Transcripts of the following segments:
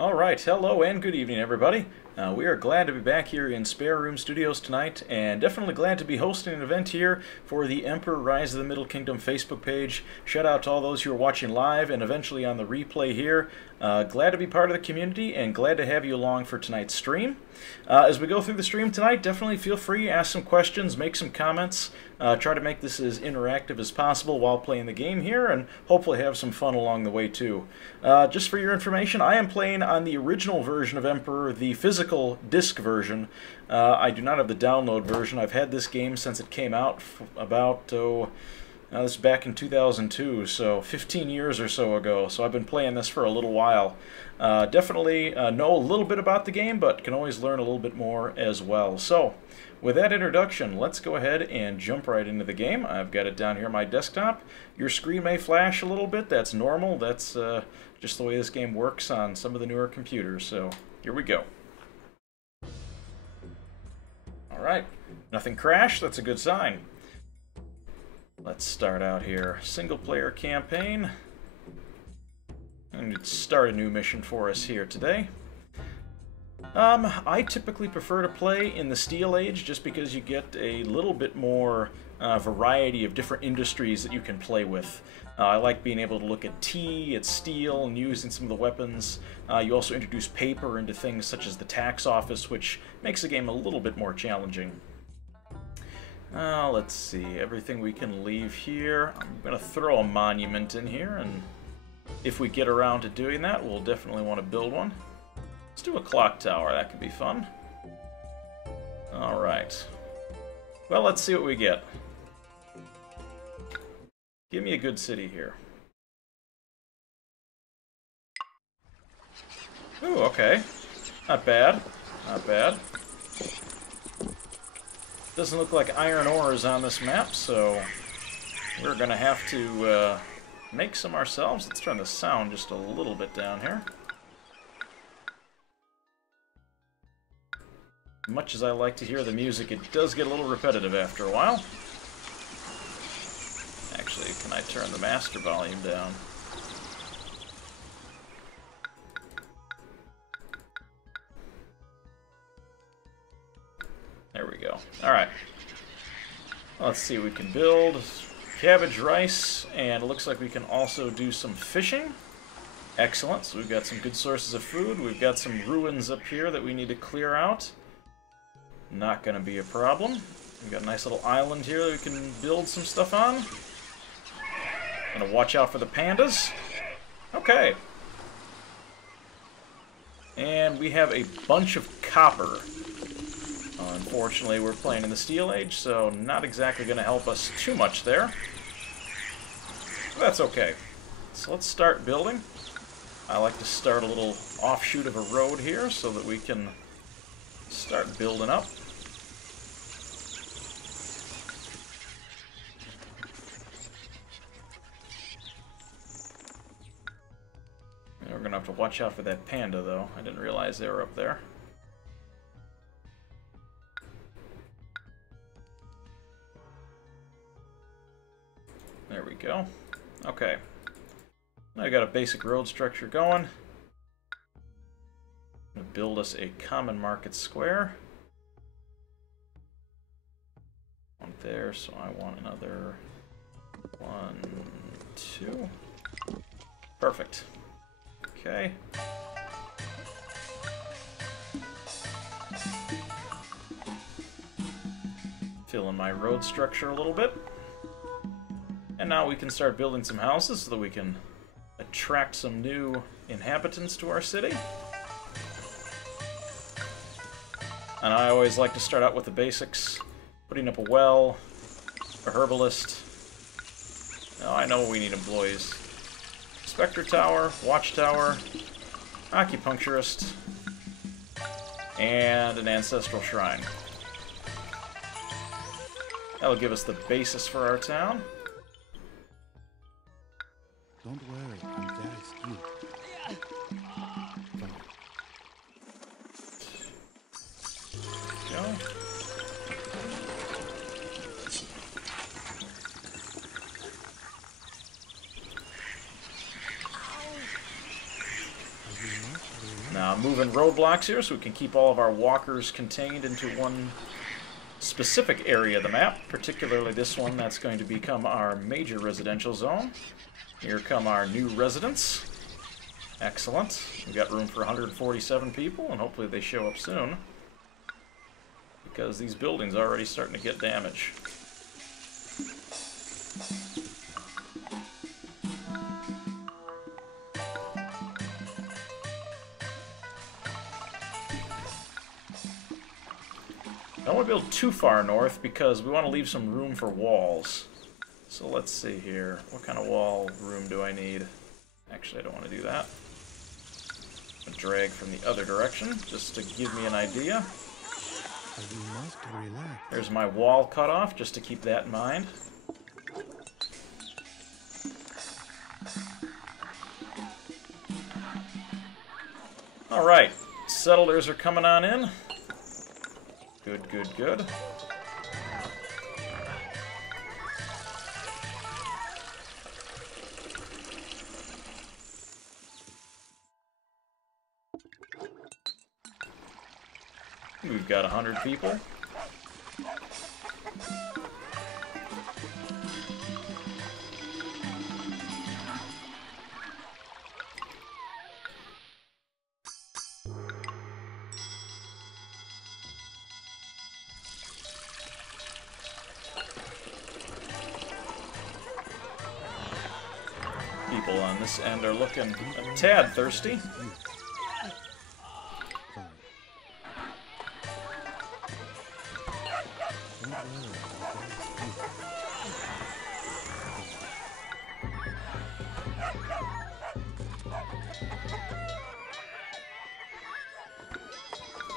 All right, hello and good evening, everybody. We are glad to be back here in Spare Room Studios tonight, and definitely glad to be hosting an event here for the Emperor Rise of the Middle Kingdom Facebook page. Shout out to all those who are watching live and eventually on the replay here. Glad to be part of the community and glad to have you along for tonight's stream. As we go through the stream tonight, definitely feel free to ask some questions, make some comments, try to make this as interactive as possible while playing the game here, and hopefully have some fun along the way too. Just for your information, I am playing on the original version of Emperor, the physical disc version. I do not have the download version. I've had this game since it came out about, this is back in 2002, so 15 years or so ago. So I've been playing this for a little while. Definitely know a little bit about the game, but can always learn a little bit more as well. So, with that introduction, let's go ahead and jump right into the game. I've got it down here on my desktop. Your screen may flash a little bit. That's normal. That's just the way this game works on some of the newer computers. So, here we go. Alright, nothing crashed. That's a good sign. Let's start out here. Single player campaign. And start a new mission for us here today. I typically prefer to play in the Steel Age just because you get a little bit more variety of different industries that you can play with. I like being able to look at tea, at steel, and using some of the weapons. You also introduce paper into things such as the tax office, which makes the game a little bit more challenging. Let's see, everything we can leave here. I'm going to throw a monument in here, and if we get around to doing that, we'll definitely want to build one. Let's do a clock tower, that could be fun. Alright. Well, let's see what we get. Give me a good city here. Ooh, okay. Not bad. Not bad. Doesn't look like iron ore is on this map, so we're going to have to make some ourselves. Let's turn the sound just a little bit down here. Much as I like to hear the music, it does get a little repetitive after a while. Actually, can I turn the master volume down? There we go. Alright. Let's see, we can build cabbage, rice, and it looks like we can also do some fishing. Excellent, so we've got some good sources of food. We've got some ruins up here that we need to clear out. Not going to be a problem. We've got a nice little island here that we can build some stuff on. Gonna watch out for the pandas. Okay. And we have a bunch of copper. Unfortunately, we're playing in the Steel Age, so not exactly going to help us too much there. But that's okay. So let's start building. I like to start a little offshoot of a road here so that we can start building up. And we're going to have to watch out for that panda, though. I didn't realize they were up there. There we go. Okay. Now I got a basic road structure going. I'm going to build us a common market square. One there, so I want another 1, 2. Perfect. Okay. Fill in my road structure a little bit. And now we can start building some houses so that we can attract some new inhabitants to our city. And I always like to start out with the basics. Putting up a well, a herbalist. Oh, I know we need employees. Spectre tower, watchtower, acupuncturist, and an ancestral shrine. That'll give us the basis for our town. Don't worry, I'm very skilled. Go. move-in roadblocks here so we can keep all of our walkers contained into one specific area of the map, particularly this one that's going to become our major residential zone. Here come our new residents. Excellent. We've got room for 147 people, and hopefully they show up soon, because these buildings are already starting to get damage. I don't want to build too far north because we want to leave some room for walls. So let's see here. What kind of wall room do I need? Actually, I don't want to do that. I'll drag from the other direction just to give me an idea. You must relax. There's my wall cut off, just to keep that in mind. Alright, settlers are coming on in. Good, good, good. We've got 100 people. People on this end are looking a tad thirsty.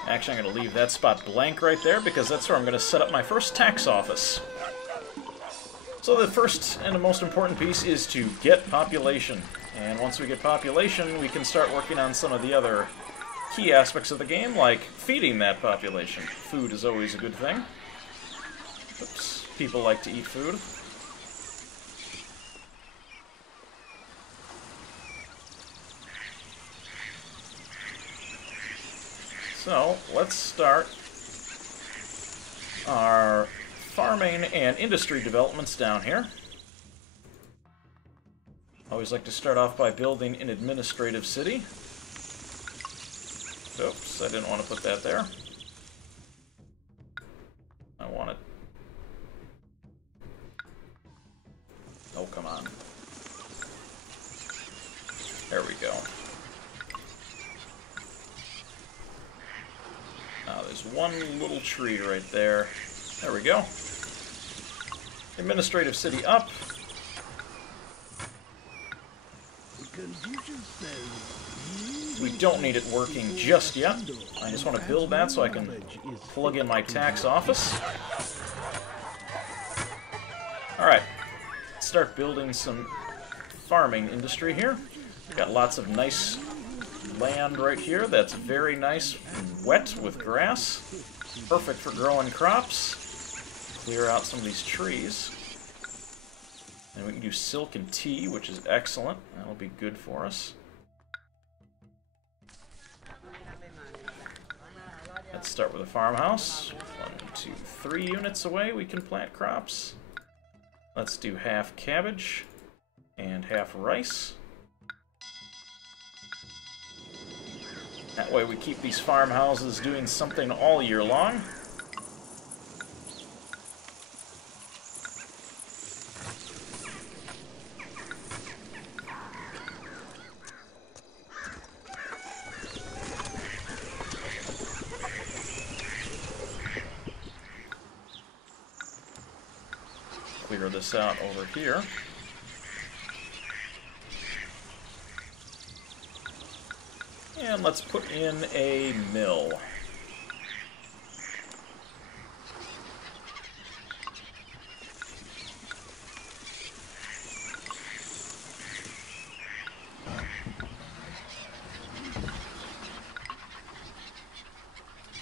Actually, I'm going to leave that spot blank right there because that's where I'm going to set up my first tax office. So the first and the most important piece is to get population. And once we get population, we can start working on some of the other key aspects of the game, like feeding that population. Food is always a good thing. Oops. People like to eat food. So, let's start our farming and industry developments down here. I always like to start off by building an administrative city. Oops, I didn't want to put that there. I want it... Oh, come on. There we go. Now, there's one little tree right there. There we go. Administrative city up. We don't need it working just yet. I just want to build that so I can plug in my tax office. Alright. Let's start building some farming industry here. We've got lots of nice land right here that's very nice and wet with grass. Perfect for growing crops. Clear out some of these trees. And we can do silk and tea, which is excellent. That'll be good for us. Let's start with a farmhouse. 1, 2, 3 units away we can plant crops. Let's do half cabbage and half rice. That way we keep these farmhouses doing something all year long. Clear this out over here. And let's put in a mill.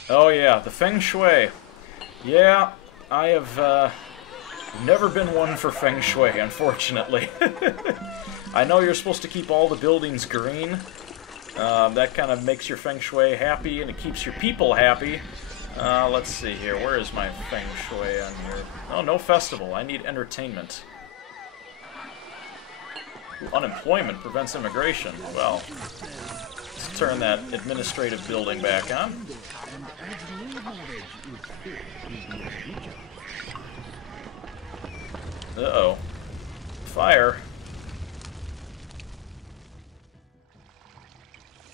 Oh yeah, the Feng Shui. Yeah, I have never been one for Feng Shui, unfortunately. I know you're supposed to keep all the buildings green, That kind of makes your feng shui happy, and it keeps your people happy. Let's see here. Where is my feng shui on here? Oh, no festival. I need entertainment. Ooh, unemployment prevents immigration. Well, let's turn that administrative building back on. Uh-oh. Fire.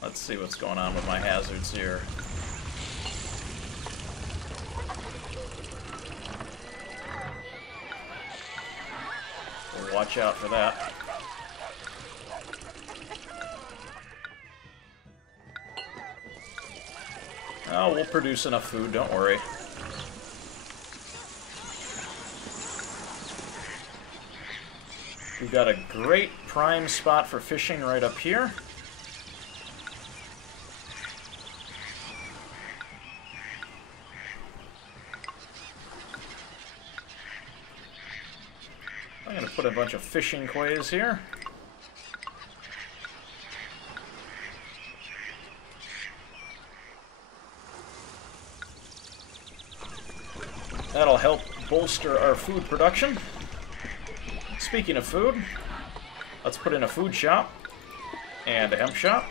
Let's see what's going on with my hazards here. We'll watch out for that. Oh, we'll produce enough food, don't worry. We've got a great prime spot for fishing right up here. I'm going to put a bunch of fishing quays here. That'll help bolster our food production. Speaking of food, let's put in a food shop and a hemp shop.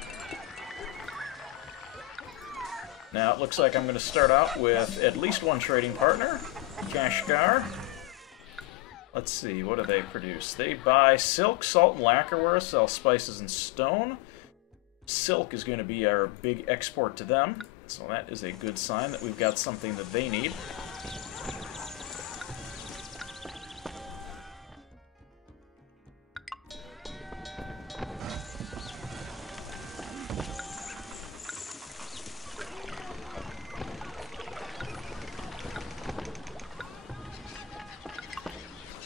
Now it looks like I'm going to start out with at least one trading partner, Kashgar. Let's see, what do they produce? They buy silk, salt, and lacquerware, sell spices and stone. Silk is going to be our big export to them, so that is a good sign that we've got something that they need.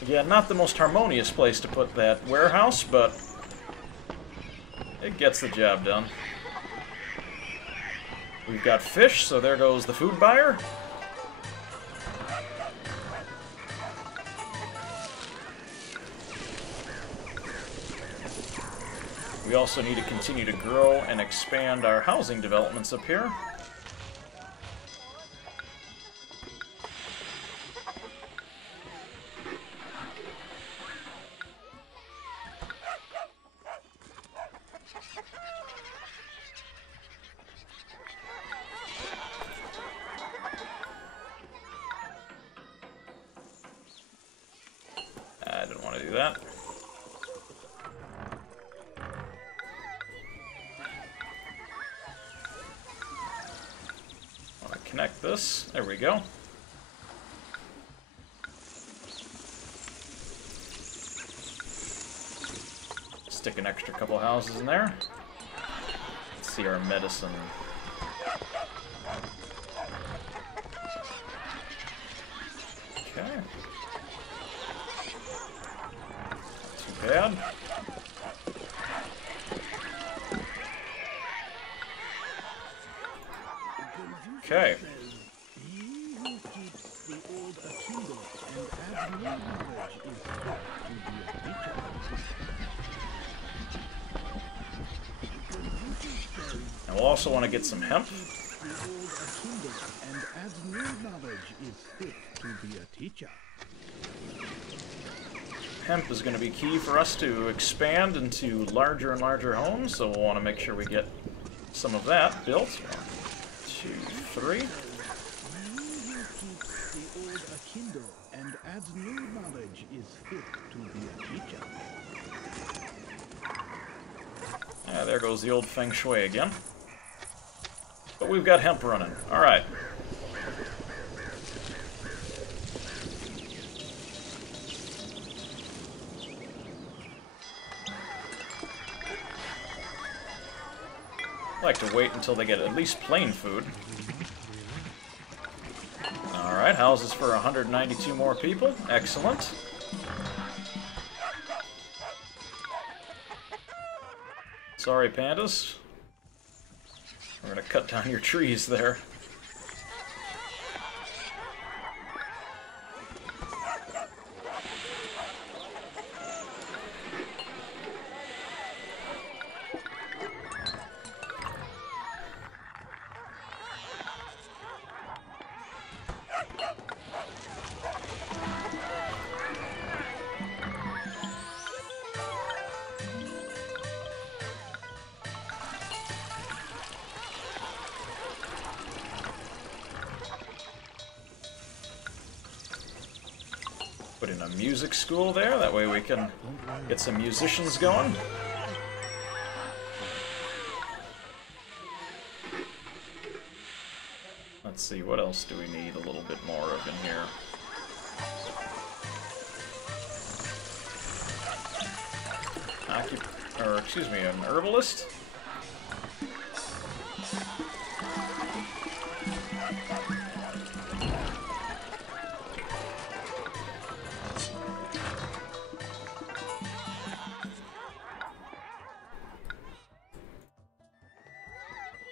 Yeah, not the most harmonious place to put that warehouse, but it gets the job done. We've got fish, so there goes the food buyer. We also need to continue to grow and expand our housing developments up here. I didn't want to do that. I want to connect this. There we go. Stick an extra couple houses in there. Let's see our medicine. Okay. Not too bad. Okay. And we'll also want to get some hemp. Hemp is going to be key for us to expand into larger and larger homes, so we'll want to make sure we get some of that built. 1, 2, 3. Yeah, there goes the old feng shui again. But we've got hemp running. All right. I like to wait until they get at least plain food. Alright, houses for 192 more people. Excellent. Sorry, pandas. We're gonna cut down your trees there. And a music school there, that way we can get some musicians going. Let's see, what else do we need a little bit more of in here? Excuse me, an herbalist?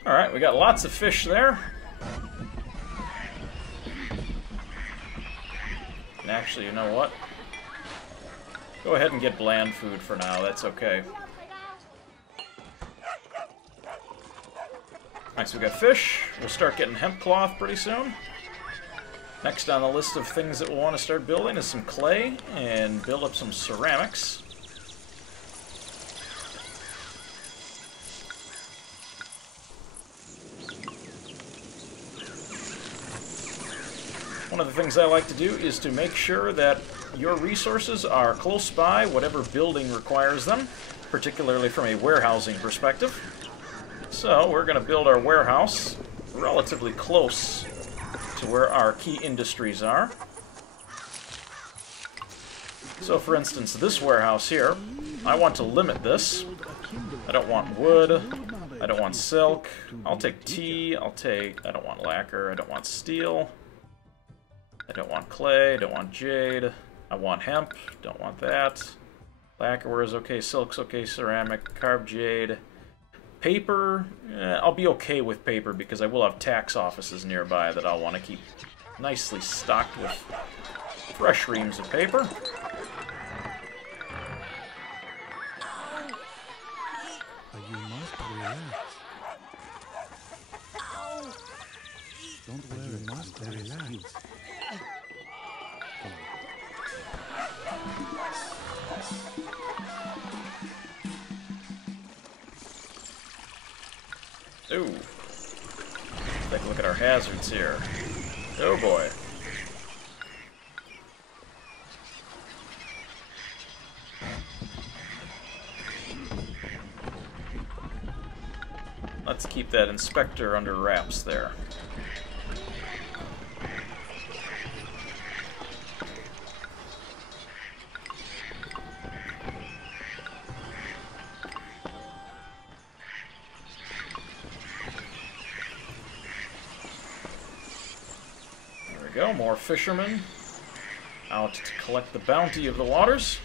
Alright, we got lots of fish there. And actually, you know what? Go ahead and get bland food for now, that's okay. Alright, so we got fish. We'll start getting hemp cloth pretty soon. Next on the list of things that we'll want to start building is some clay and build up some ceramics. One of the things I like to do is to make sure that your resources are close by whatever building requires them, particularly from a warehousing perspective. So we're going to build our warehouse relatively close to where our key industries are. So for instance, this warehouse here, I want to limit this. I don't want wood, I don't want silk, I'll take tea, I don't want lacquer, I don't want steel. I don't want clay, don't want jade, I want hemp, don't want that. Lacquerware is okay, silk's okay, ceramic, carved jade. Paper, I'll be okay with paper because I will have tax offices nearby that I'll want to keep nicely stocked with fresh reams of paper. You must relax. Don't worry, you must relax. Ooh. Take a look at our hazards here. Oh boy. Let's keep that inspector under wraps there. Go, more fishermen out to collect the bounty of the waters.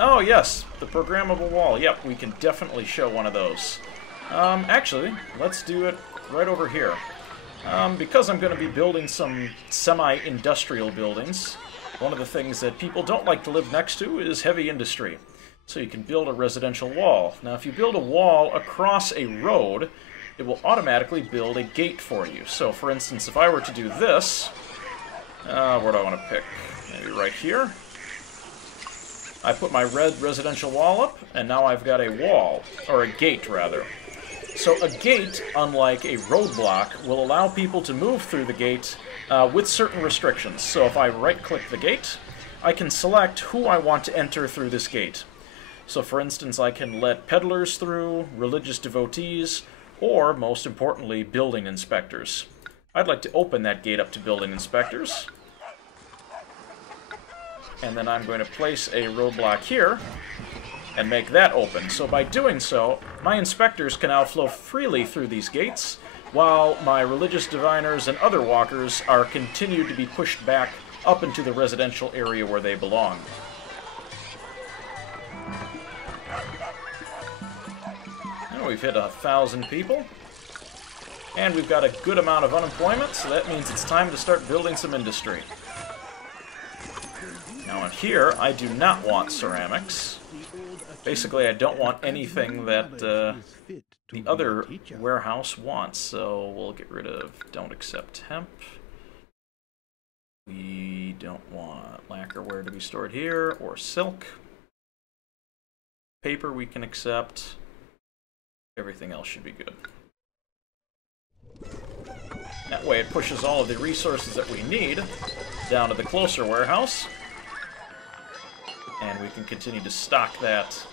Oh yes, the programmable wall. Yep, we can definitely show one of those. Actually, let's do it right over here. Because I'm going to be building some semi-industrial buildings, one of the things that people don't like to live next to is heavy industry. So you can build a residential wall. Now if you build a wall across a road, it will automatically build a gate for you. So, for instance, if I were to do this, where do I want to pick? Maybe right here. I put my red residential wall up, and now I've got a wall, or a gate, rather. So a gate, unlike a roadblock, will allow people to move through the gate with certain restrictions. So if I right-click the gate, I can select who I want to enter through this gate. So, for instance, I can let peddlers through, religious devotees, or, most importantly, building inspectors. I'd like to open that gate up to building inspectors. And then I'm going to place a roadblock here and make that open. So by doing so, my inspectors can now flow freely through these gates, while my religious diviners and other walkers are continued to be pushed back up into the residential area where they belong. We've hit 1,000 people, and we've got a good amount of unemployment, so that means it's time to start building some industry. Now in here, I do not want ceramics. Basically, I don't want anything that the other warehouse wants, so we'll get rid of don't accept hemp. We don't want lacquerware to be stored here, or silk. Paper we can accept. Everything else should be good. That way it pushes all of the resources that we need down to the closer warehouse. And we can continue to stock that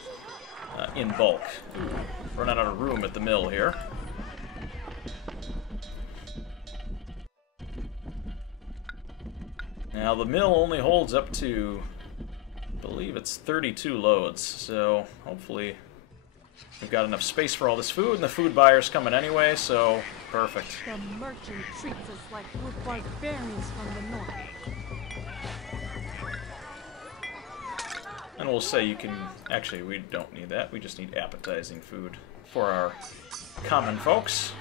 in bulk. Running out of room at the mill here. Now the mill only holds up to, I believe it's 32 loads, so hopefully we've got enough space for all this food, and the food buyer's coming anyway, so perfect. The merchant treats us like we're barbarians from the north. And we'll say you can... Actually, we don't need that. We just need appetizing food for our common folks.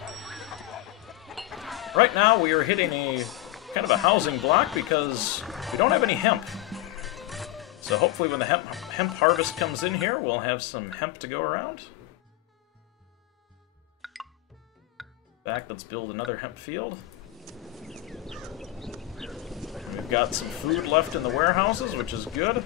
Right now, we are hitting a kind of a housing block because we don't have any hemp. So hopefully when the hemp harvest comes in here, we'll have some hemp to go around. In fact, let's build another hemp field. We've got some food left in the warehouses, which is good.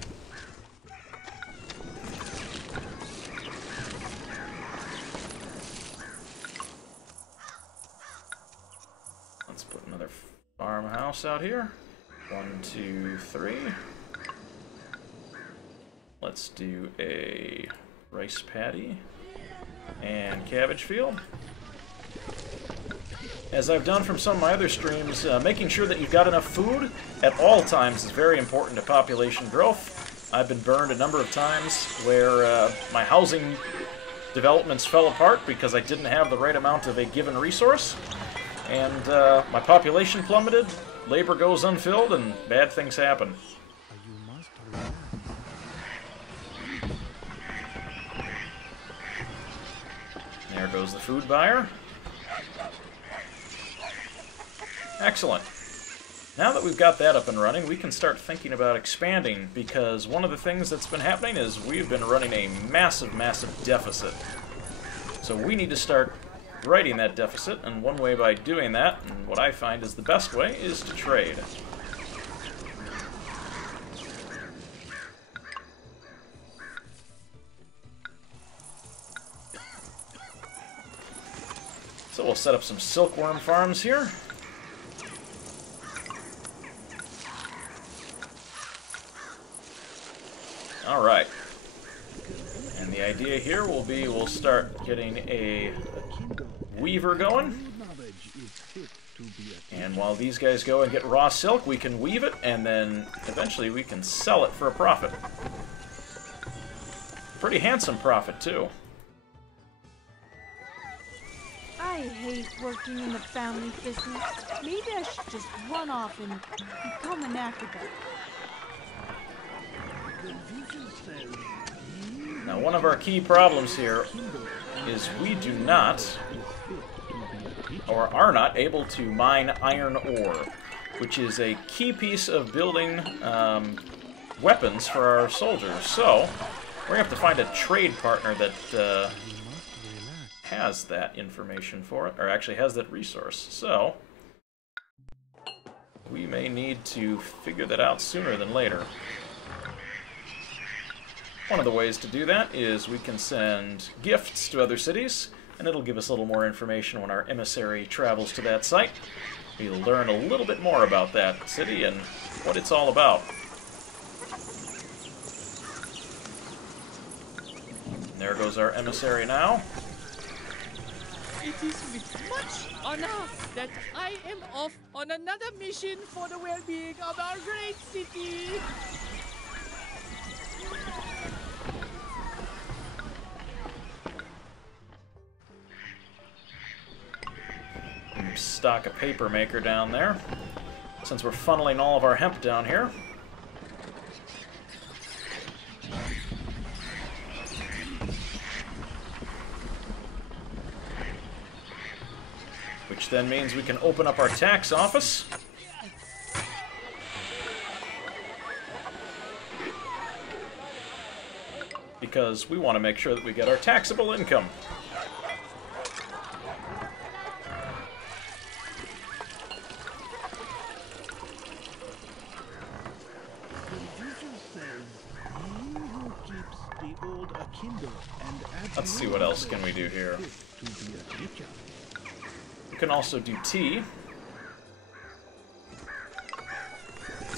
Let's put another farmhouse out here. 1, 2, 3. Let's do a rice paddy and cabbage field. As I've done from some of my other streams, making sure that you've got enough food at all times is very important to population growth. I've been burned a number of times where my housing developments fell apart because I didn't have the right amount of a given resource. And my population plummeted, labor goes unfilled, and bad things happen. There goes the food buyer. Excellent. Now that we've got that up and running, we can start thinking about expanding, because one of the things that's been happening is we've been running a massive, massive deficit. So we need to start writing that deficit, and one way by doing that, and what I find is the best way, is to trade. So we'll set up some silkworm farms here. Alright. And the idea here will be we'll start getting a weaver going. And while these guys go and get raw silk, we can weave it, and then eventually we can sell it for a profit. Pretty handsome profit, too. I hate working in the family business. Maybe I should just run off and become an acrobat. Now, one of our key problems here is we do not, or are not, able to mine iron ore, which is a key piece of building weapons for our soldiers. So, we're going to have to find a trade partner that has that information for it, or actually has that resource. So, we may need to figure that out sooner than later. One of the ways to do that is we can send gifts to other cities, and it'll give us a little more information when our emissary travels to that site. We'll learn a little bit more about that city and what it's all about. And there goes our emissary now. It is with much honor that I am off on another mission for the well-being of our great city. Stock a paper maker down there, since we're funneling all of our hemp down here. Which then means we can open up our tax office. Because we want to make sure that we get our taxable income. Let's see what else can we do here. We can also do tea.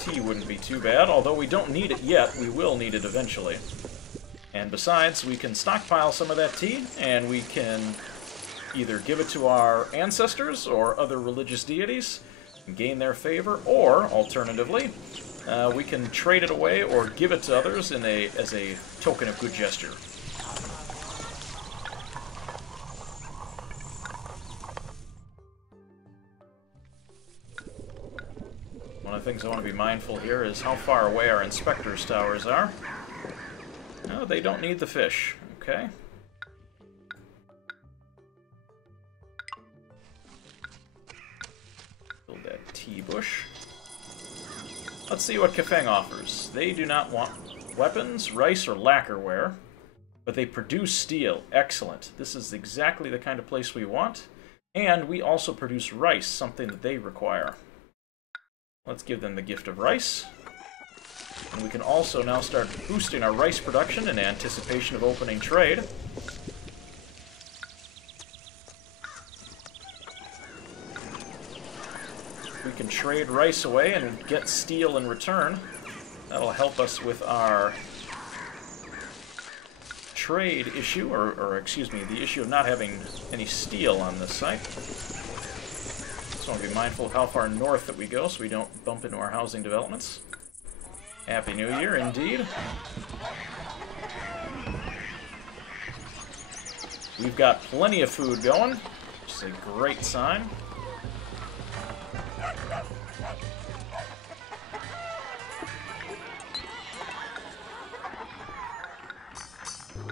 tea wouldn't be too bad, although we don't need it yet. We will need it eventually. And besides, we can stockpile some of that tea, and we can either give it to our ancestors or other religious deities, and gain their favor, or, alternatively, we can trade it away or give it to others as a token of good gesture. One of the things I want to be mindful here is how far away our inspector's towers are. No, they don't need the fish. Okay. Build that tea bush. Let's see what Kafeng offers. They do not want weapons, rice, or lacquerware, but they produce steel. Excellent. This is exactly the kind of place we want. And we also produce rice, something that they require. Let's give them the gift of rice. And we can also now start boosting our rice production in anticipation of opening trade. We can trade rice away and get steel in return. That'll help us with our trade issue, or excuse me, the issue of not having any steel on this site. Just want to be mindful of how far north that we go so we don't bump into our housing developments. Happy New Year, indeed. We've got plenty of food going, which is a great sign.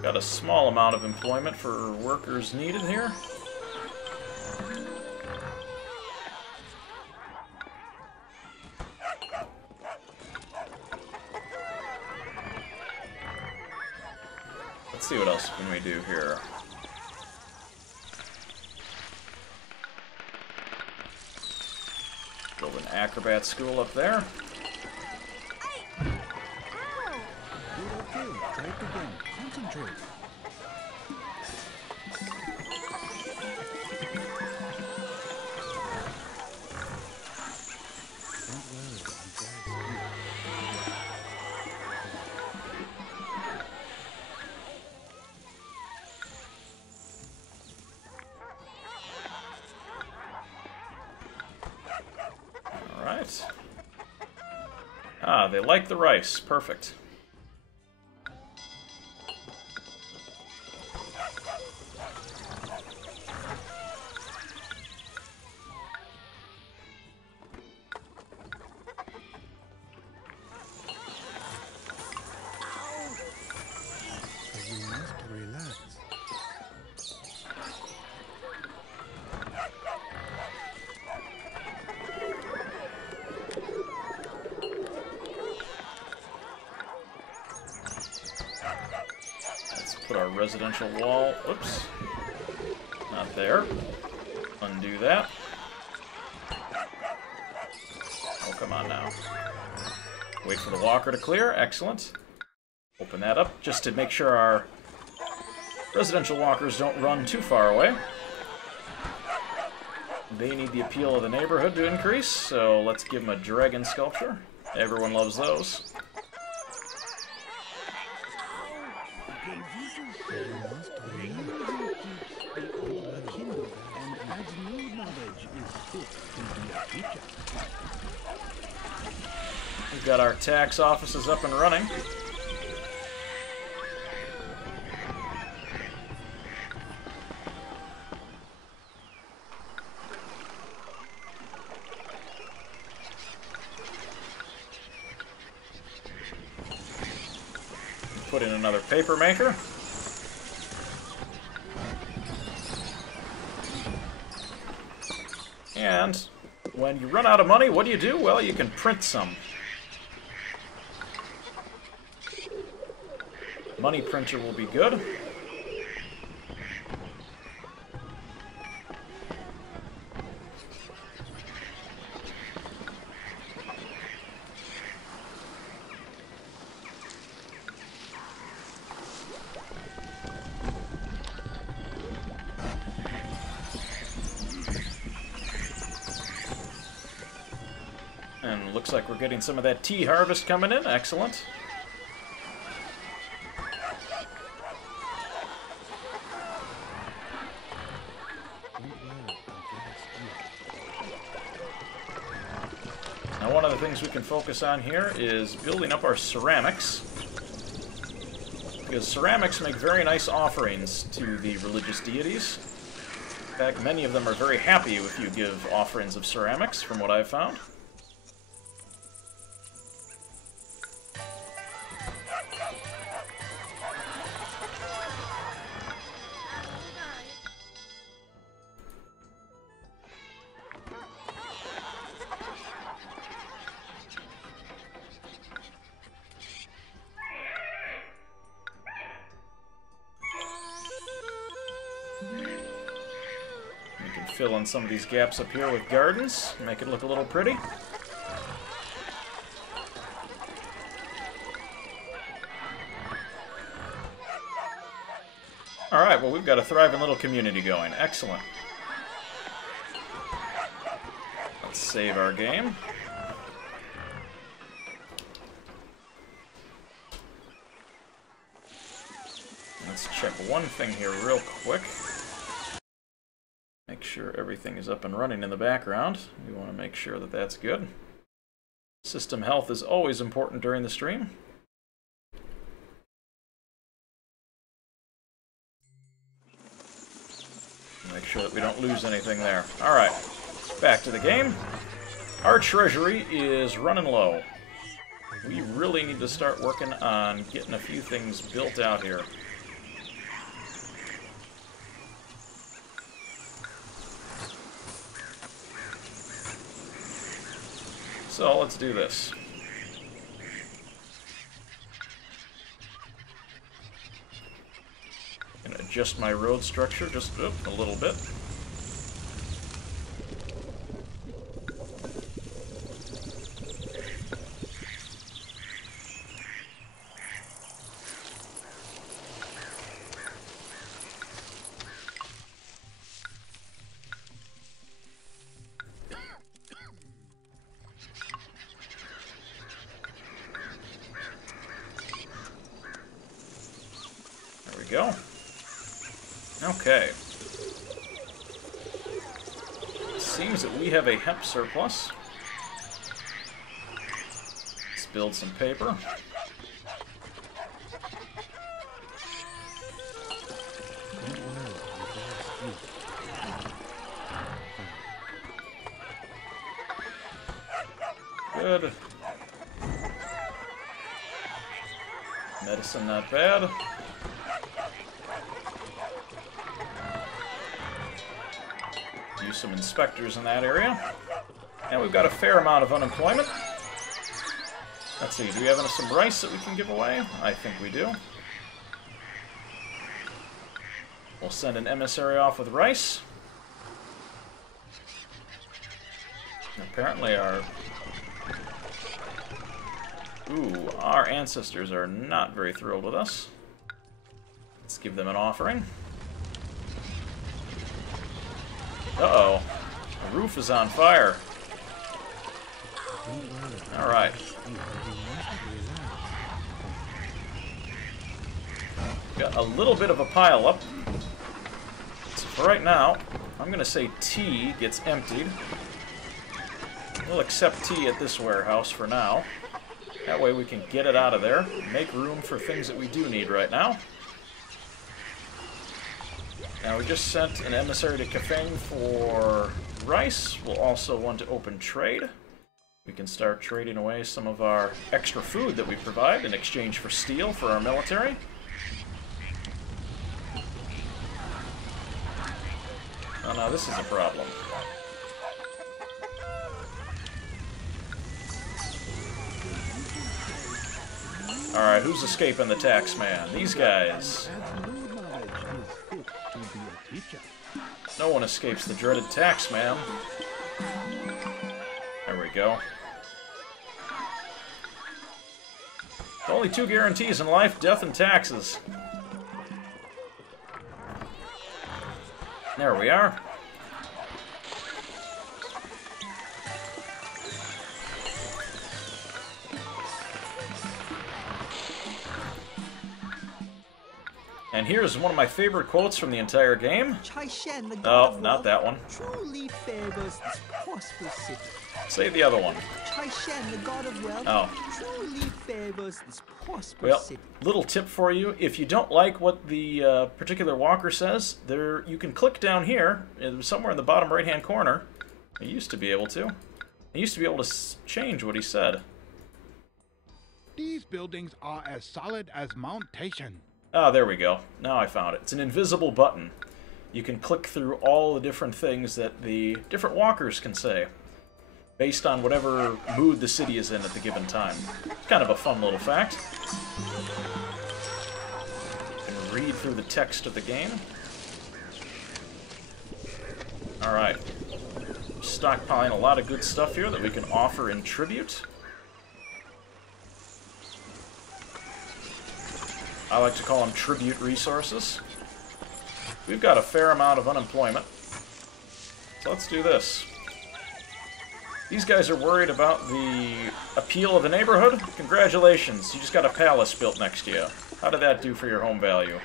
Got a small amount of employment for workers needed here. Let's see what else can we do here. Build an acrobat school up there. You're okay. Try it again. Concentrate. Don't worry. All right. Ah, they like the rice. Perfect. You must relax. Let's put our residential wall. Oops. Not there. Undo that. Oh, come on now. Wait for the walker to clear. Excellent. Open that up just to make sure our residential walkers don't run too far away. They need the appeal of the neighborhood to increase, so let's give them a dragon sculpture. Everyone loves those. You must relax. And add new knowledge is fit to be a teacher. We've got our tax offices up and running. Put in another paper maker. And when you run out of money, what do? Well, you can print some. Money printer will be good. Looks like we're getting some of that tea harvest coming in. Excellent. Now, one of the things we can focus on here is building up our ceramics, because ceramics make very nice offerings to the religious deities. In fact, many of them are very happy if you give offerings of ceramics, from what I've found. Fill in some of these gaps up here with gardens, make it look a little pretty. Alright, well, we've got a thriving little community going. Excellent. Let's save our game. Let's check one thing here real quick. Make sure everything is up and running in the background. We want to make sure that that's good. System health is always important during the stream. Make sure that we don't lose anything there. Alright, back to the game. Our treasury is running low. We really need to start working on getting a few things built out here. So let's do this. I'm gonna adjust my road structure just a little bit. Go. Okay. It seems that we have a hemp surplus. Let's build some paper. Good. Medicine, not bad. Use some inspectors in that area. And we've got a fair amount of unemployment. Let's see, do we have some rice that we can give away? I think we do. We'll send an emissary off with rice. Apparently our ancestors are not very thrilled with us. Let's give them an offering. Uh-oh. The roof is on fire. Alright. Got a little bit of a pile up. So for right now, I'm going to say tea gets emptied. We'll accept tea at this warehouse for now. That way we can get it out of there, make room for things that we do need right now. Now, we just sent an emissary to Kafeng for rice. We'll also want to open trade. We can start trading away some of our extra food that we provide in exchange for steel for our military. Oh, now this is a problem. Alright, who's escaping the tax man? These guys. No one escapes the dreaded tax man. There we go. Only two guarantees in life, death and taxes. There we are. And here's one of my favorite quotes from the entire game. Chaishen, the god Oh, of not wealth, that one. truly favors this prosperous city. Say the other one. Chaishen, the god of wealth, Oh. truly favors this prosperous Well, city. little tip for you. If you don't like what the particular walker says, you can click down here, somewhere in the bottom right-hand corner. I used to be able to. I used to be able to change what he said. These buildings are as solid as Mount Taishan. Ah, there we go. Now I found it. It's an invisible button. You can click through all the different things that the different walkers can say, based on whatever mood the city is in at the given time. It's kind of a fun little fact. You can read through the text of the game. Alright. Stockpiling a lot of good stuff here that we can offer in tribute. I like to call them tribute resources. We've got a fair amount of unemployment. So let's do this. These guys are worried about the appeal of the neighborhood. Congratulations, you just got a palace built next to you. How did that do for your home value?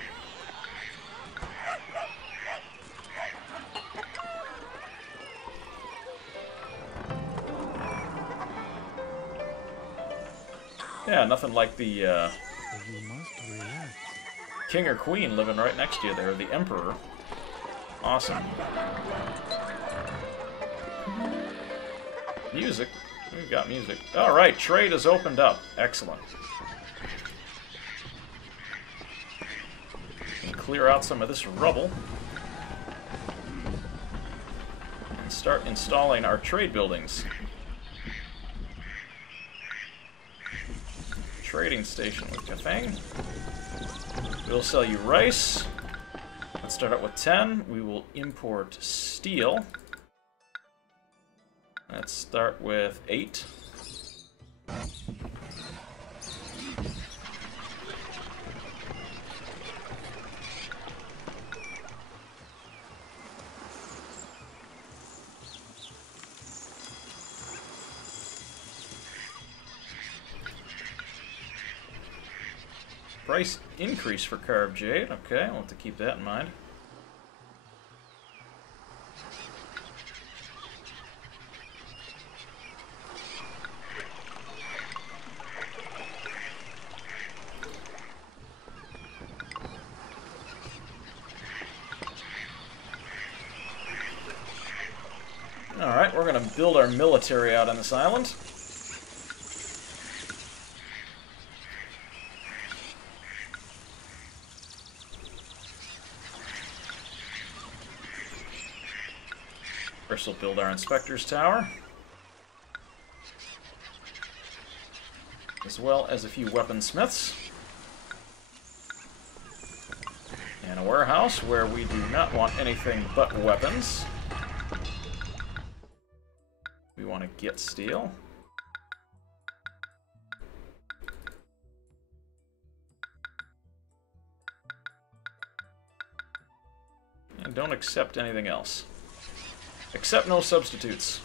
Yeah, nothing like the You must relax. king or queen living right next to you there, the emperor. Awesome. Music. We've got music. Alright, trade has opened up. Excellent. Can clear out some of this rubble. And start installing our trade buildings. Trading station with Kathang. We'll sell you rice. Let's start out with 10. We will import steel. Let's start with 8. Price increase for carved jade. Okay, I'll have to keep that in mind. Alright, we're going to build our military out on this island. First we'll build our inspector's tower, as well as a few weaponsmiths, and a warehouse where we do not want anything but weapons. We want to get steel. And don't accept anything else. Accept no substitutes.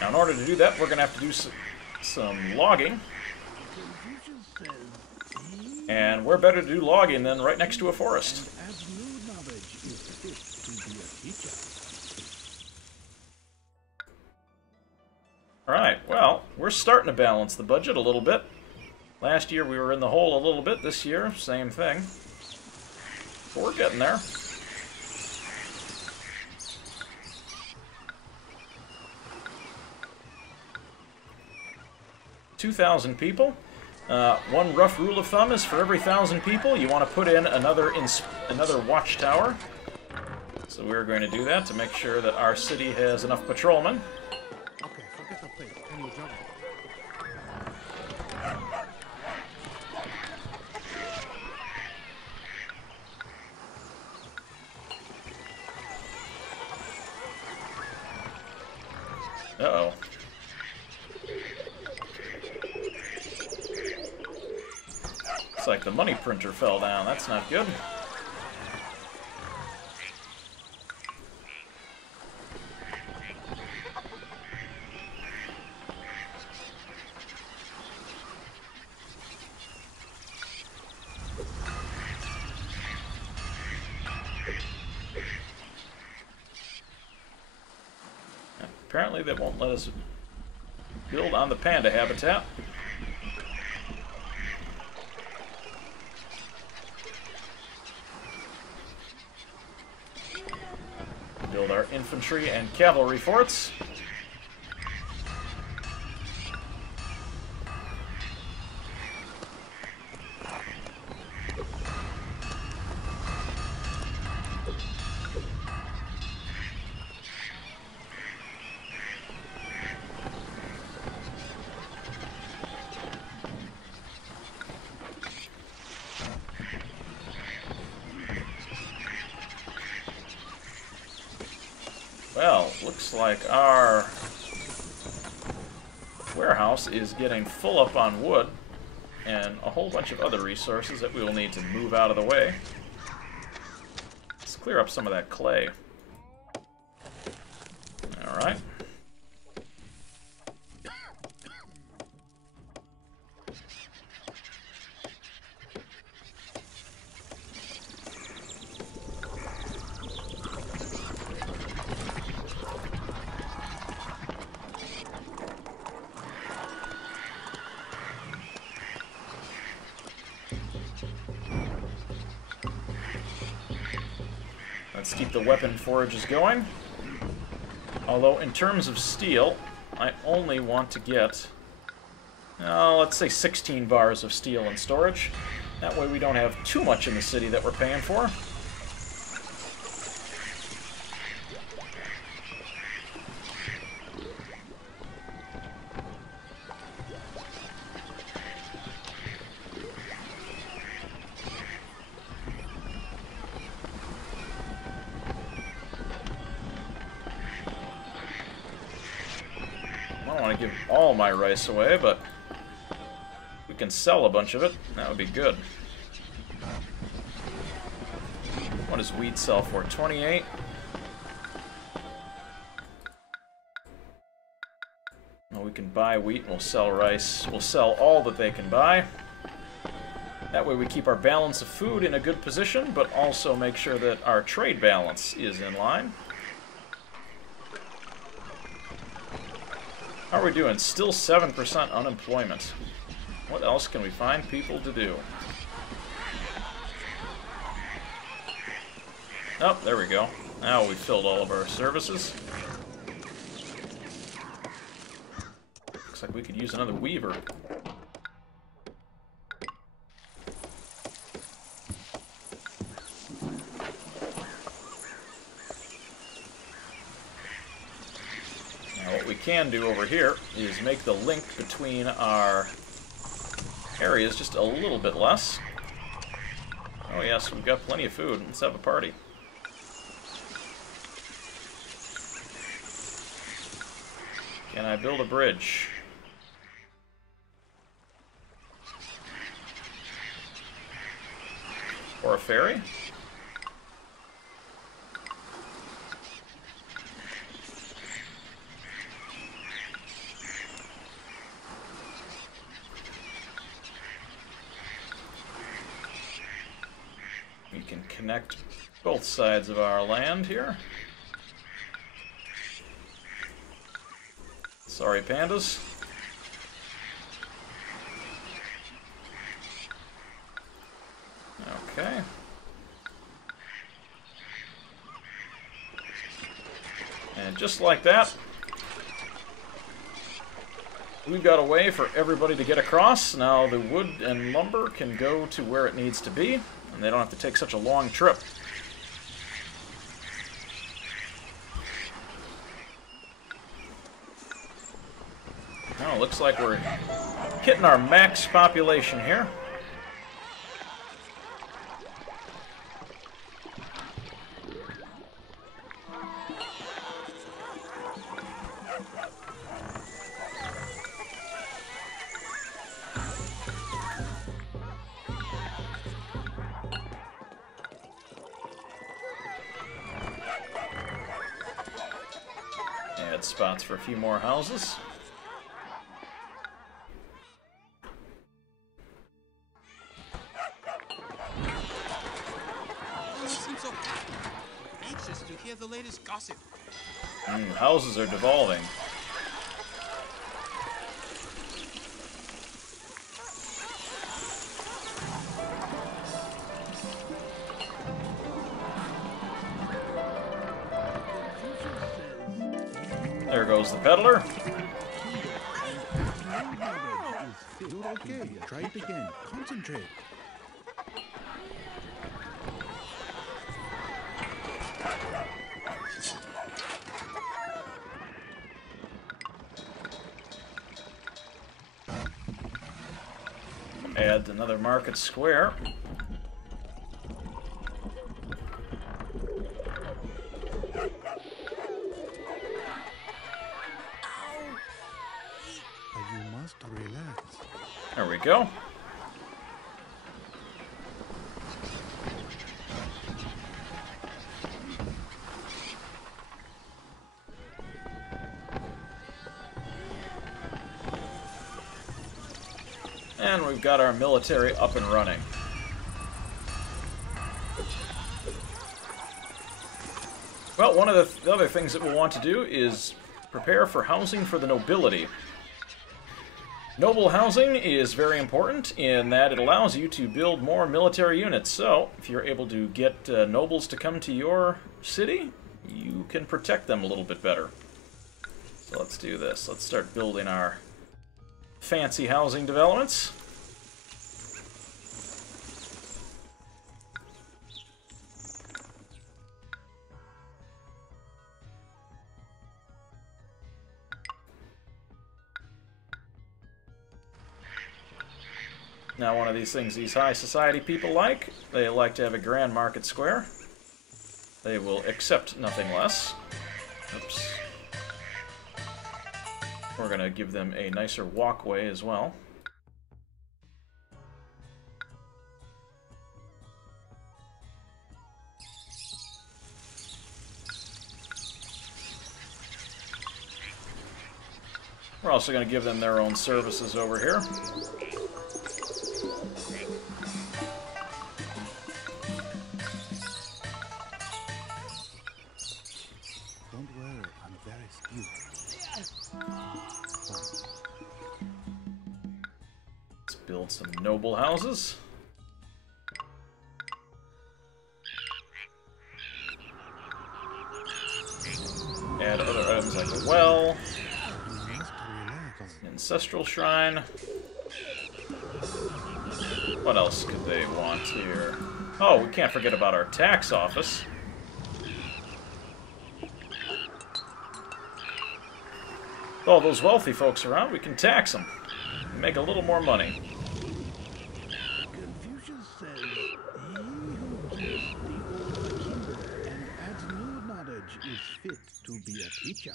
Now, in order to do that, we're going to have to do some logging. And where better to do logging than right next to a forest? Absolute knowledge is fit to be a teacher. Alright, well, we're starting to balance the budget a little bit. Last year we were in the hole a little bit. This year, same thing. But we're getting there. 2,000 people. One rough rule of thumb is for every 1,000 people, you want to put in another watchtower. So we're going to do that to make sure that our city has enough patrolmen. Okay, forget the plate. Can you jump? Uh-oh. Looks like the money printer fell down. That's not good. Apparently they won't let us build on the panda habitat. Build our infantry and cavalry forts. Well, looks like our warehouse is getting full up on wood and a whole bunch of other resources that we will need to move out of the way. Let's clear up some of that clay. Alright. Let's keep the weapon forages going. Although, in terms of steel, I only want to get, let's say 16 bars of steel in storage. That way we don't have too much in the city that we're paying for. I don't want to give all my rice away, but we can sell a bunch of it. That would be good. What does wheat sell for? 28? Well, we can buy wheat. We'll sell rice. We'll sell all that they can buy. That way we keep our balance of food in a good position, but also make sure that our trade balance is in line. How are we doing? Still 7% unemployment. What else can we find people to do? Oh, there we go. Now we filled all of our services. Looks like we could use another weaver. What we can do over here is make the link between our areas just a little bit less. Oh yes, we've got plenty of food. Let's have a party. Can I build a bridge? Or a ferry? We can connect both sides of our land here. Sorry, pandas. Okay. And just like that, we've got a way for everybody to get across. Now the wood and lumber can go to where it needs to be, and they don't have to take such a long trip. Now it looks like we're hitting our max population here. Add spots for a few more houses. Everyone seems so anxious to hear the latest gossip. Houses are devolving. There goes the peddler. You're okay. Try it again. Concentrate. Add another market square. You must relax. There we go. And we've got our military up and running. Well, one of the other things that we'll want to do is prepare for housing for the nobility. Noble housing is very important in that it allows you to build more military units. So, if you're able to get nobles to come to your city, you can protect them a little bit better. So let's do this. Let's start building our fancy housing developments. Now, one of these things these high society people like, they like to have a grand market square. They will accept nothing less. Oops. We're going to give them a nicer walkway as well. We're also going to give them their own services over here. Don't worry, I'm very skilled. Let's build some noble houses. Add other items like a well, ancestral shrine. What else could they want here? Oh, we can't forget about our tax office. With all those wealthy folks around, we can tax them and make a little more money. Confucius says, he who gives the old a kingdom and adds new knowledge is fit to be a teacher.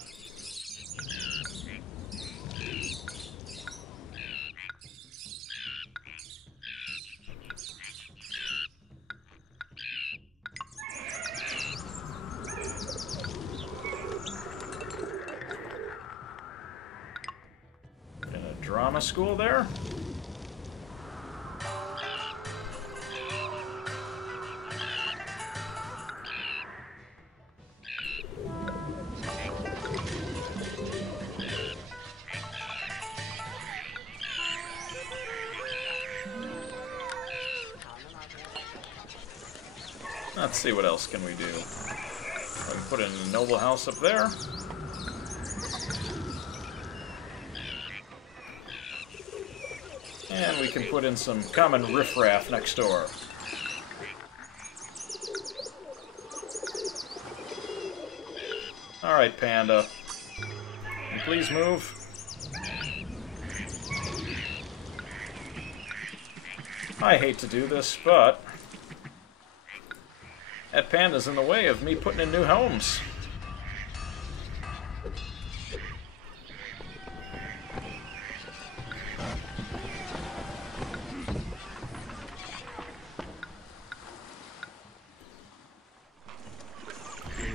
Drama school there. Let's see, what else can we do? We can put in a noble house up there. And we can put in some common riffraff next door. Alright, Panda. Can you please move? I hate to do this, but that Panda's in the way of me putting in new homes.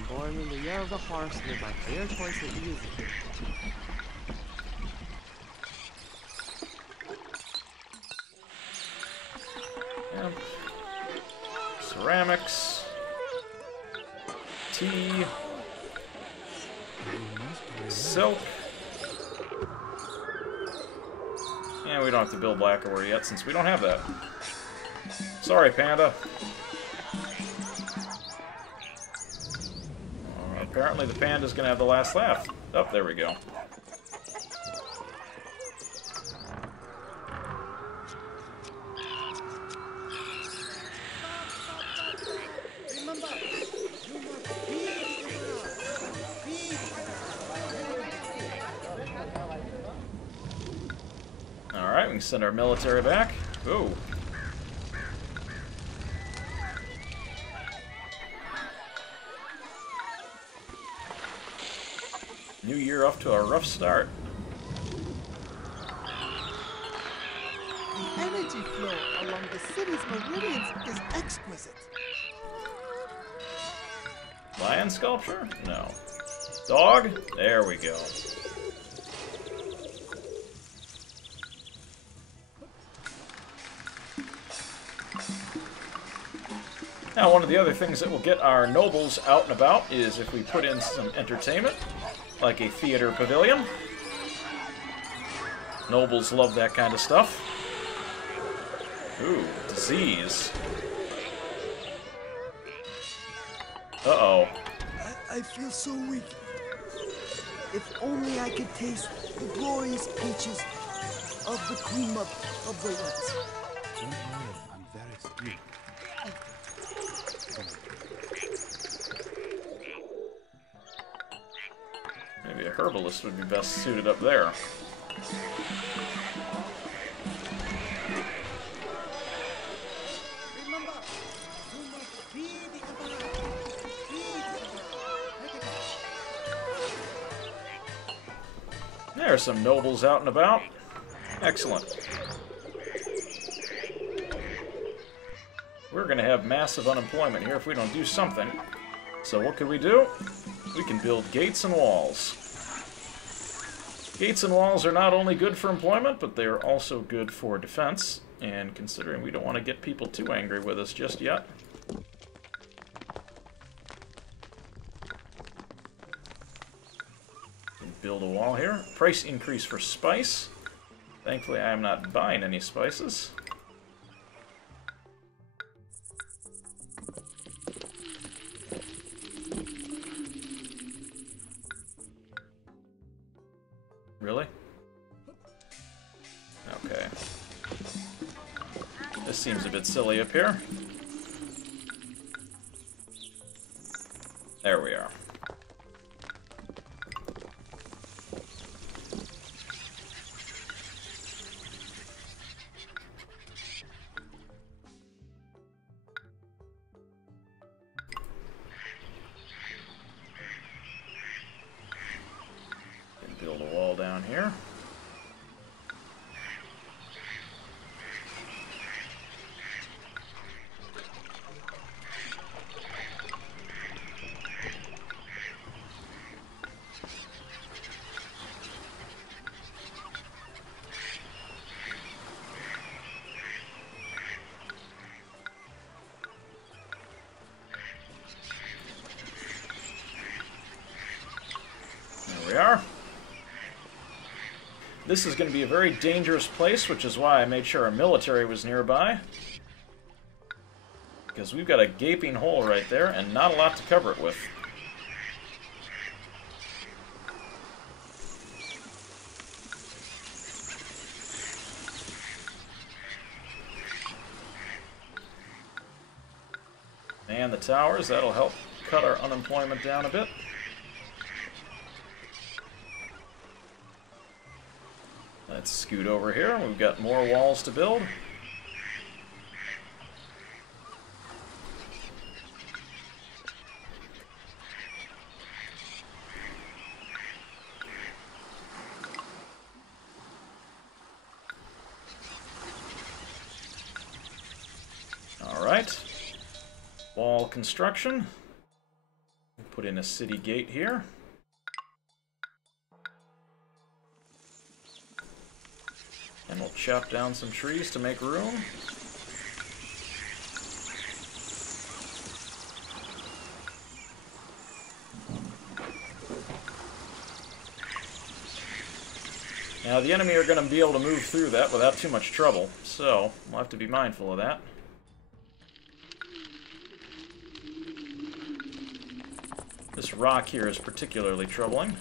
Born in the year of the horse, made my clear choice of easy. Yep. Ceramics. Tea. silk. And we don't have to build lacquerware yet since we don't have that. Sorry, Panda. Apparently the Panda's gonna have the last laugh. Oh, there we go. Alright, we can send our military back. Ooh. New year off to a rough start. The energy flow along the city's meridians is exquisite. Lion sculpture? No. Dog? There we go. Now, one of the other things that will get our nobles out and about is if we put in some entertainment, like a theater pavilion. Nobles love that kind of stuff. Ooh, disease. Uh-oh. I feel so weak. If only I could taste the glorious peaches of the cream of the West. Don't worry, I'm very sweet. Maybe a herbalist would be best suited up there. Remember, you must feed the emperor. There are some nobles out and about. Excellent. We're going to have massive unemployment here if we don't do something. So what can we do? We can build gates and walls. Gates and walls are not only good for employment, but they are also good for defense. And considering we don't want to get people too angry with us just yet. Build a wall here. Price increase for spice. Thankfully, I am not buying any spices. Really? Okay. This seems a bit silly up here. There we are. Build a wall down here. There we are. This is going to be a very dangerous place, which is why I made sure our military was nearby. Because we've got a gaping hole right there, and not a lot to cover it with. And the towers, that'll help cut our unemployment down a bit. Let's scoot over here. We've got more walls to build. All right. Wall construction. Put in a city gate here. And we'll chop down some trees to make room. Now, the enemy are going to be able to move through that without too much trouble, so we'll have to be mindful of that. This rock here is particularly troubling,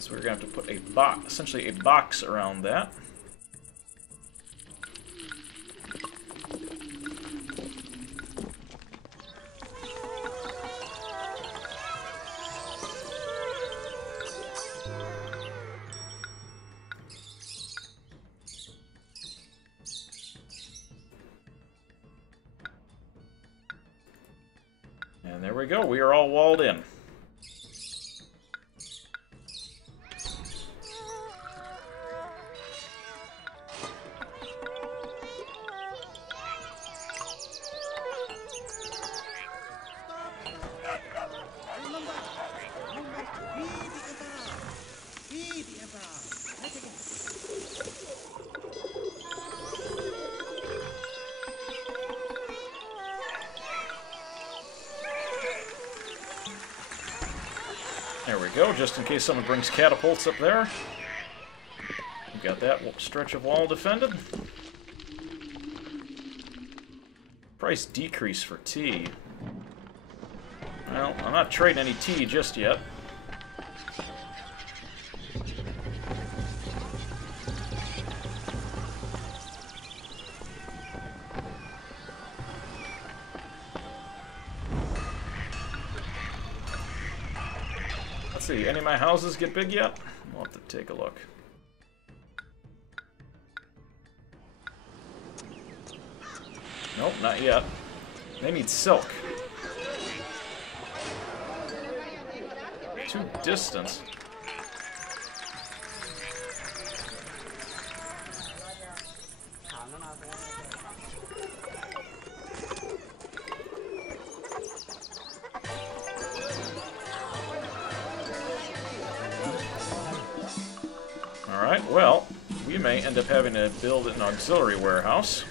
so we're going to have to put a box, essentially a box around that. And there we go, we are all walled in. There we go, just in case someone brings catapults up there. We've got that stretch of wall defended. Price decrease for tea. Well, I'm not trading any tea just yet. Let's see, any of my houses get big yet? We'll have to take a look. Nope, not yet. They need silk. Too distant. Alright, well, we may end up having to build an auxiliary warehouse.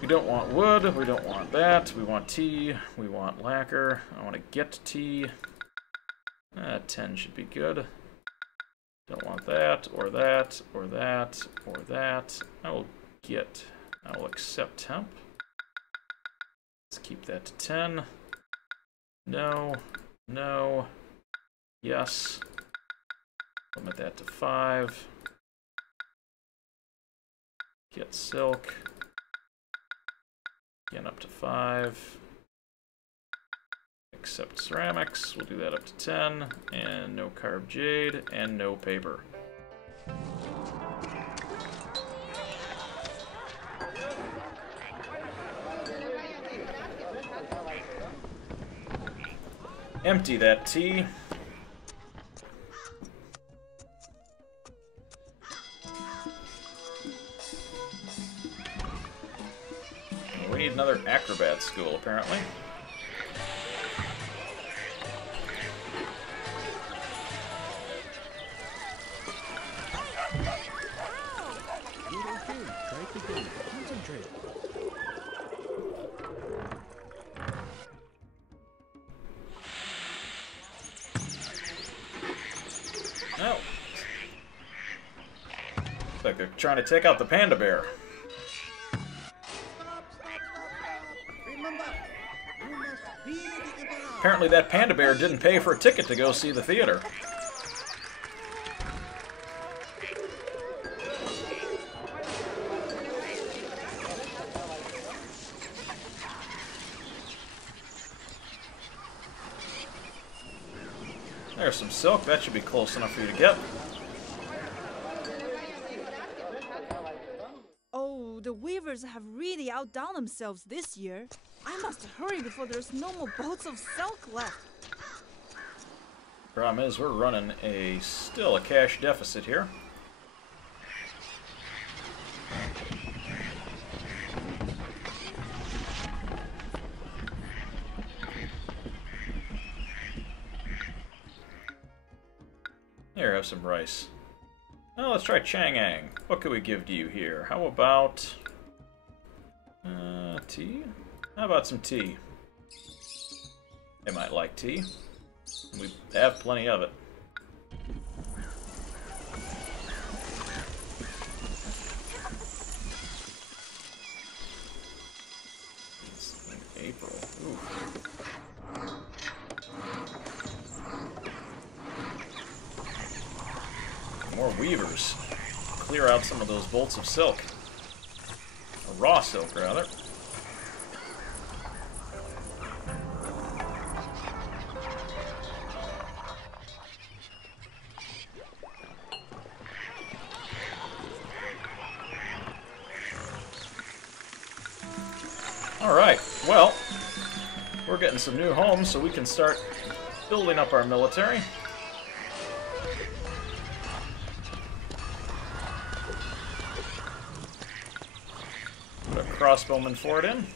We don't want wood, we don't want that, we want tea, we want lacquer, I want to get tea. 10 should be good. Don't want that, or that, or that, or that. I will accept temp. Let's keep that to 10. No, no, yes. Limit that to 5. Get silk. Again up to 5. Accept ceramics, we'll do that up to 10, and no carved jade, and no paper. Empty that tea. We need another acrobat school, apparently. No. Looks like they're trying to take out the panda bear. Apparently that panda bear didn't pay for a ticket to go see the theater. There's some silk. That should be close enough for you to get. Oh, the weavers have really outdone themselves this year. I must hurry before there's no more boats of silk left. Problem is, we're running still a cash deficit here. Here, grab some rice. Well, let's try Chang'an. What could we give to you here? How about... tea? How about some tea? They might like tea. We have plenty of it. It's in April. Ooh. More weavers. Clear out some of those bolts of silk. Or raw silk, rather. Alright, well, we're getting some new homes so we can start building up our military. Put a crossbowman fort in.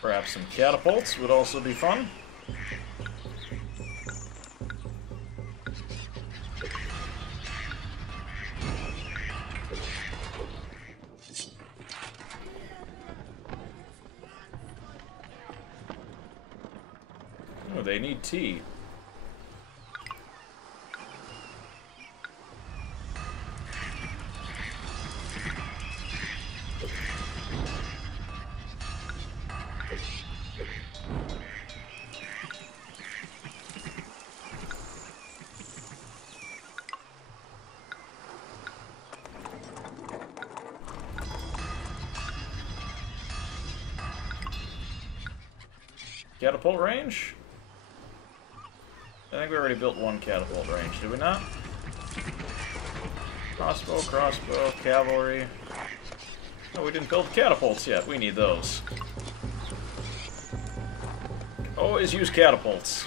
Perhaps some catapults would also be fun. Oh, they need tea. Catapult range? I think we already built one catapult range, did we not? Crossbow, crossbow, cavalry. Oh, we didn't build catapults yet. We need those. Always use catapults.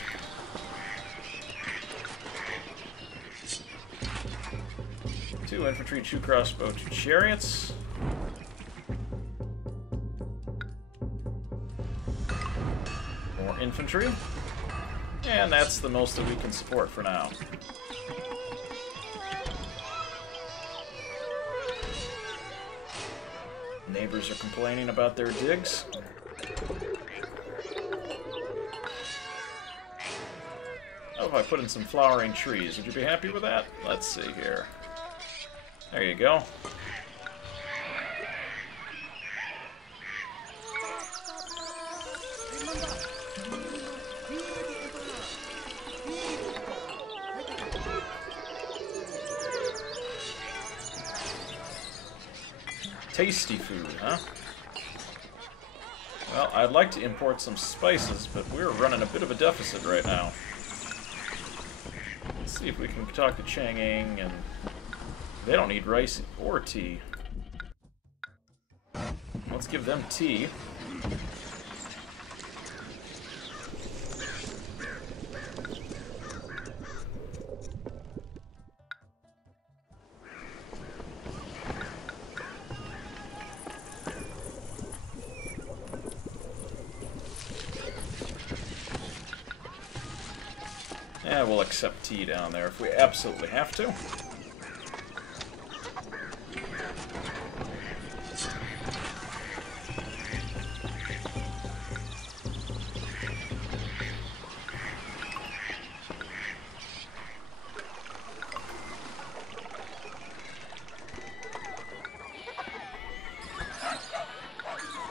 Two infantry, two crossbow, two chariots. More infantry. And that's the most that we can support for now. Neighbors are complaining about their digs. Oh, if I put in some flowering trees, would you be happy with that? Let's see here. There you go. Tasty food, huh? Well, I'd like to import some spices, but we're running a bit of a deficit right now. Let's see if we can talk to Chang'an, and they don't need rice or tea. Let's give them tea. Yeah, we'll accept tea down there if we absolutely have to.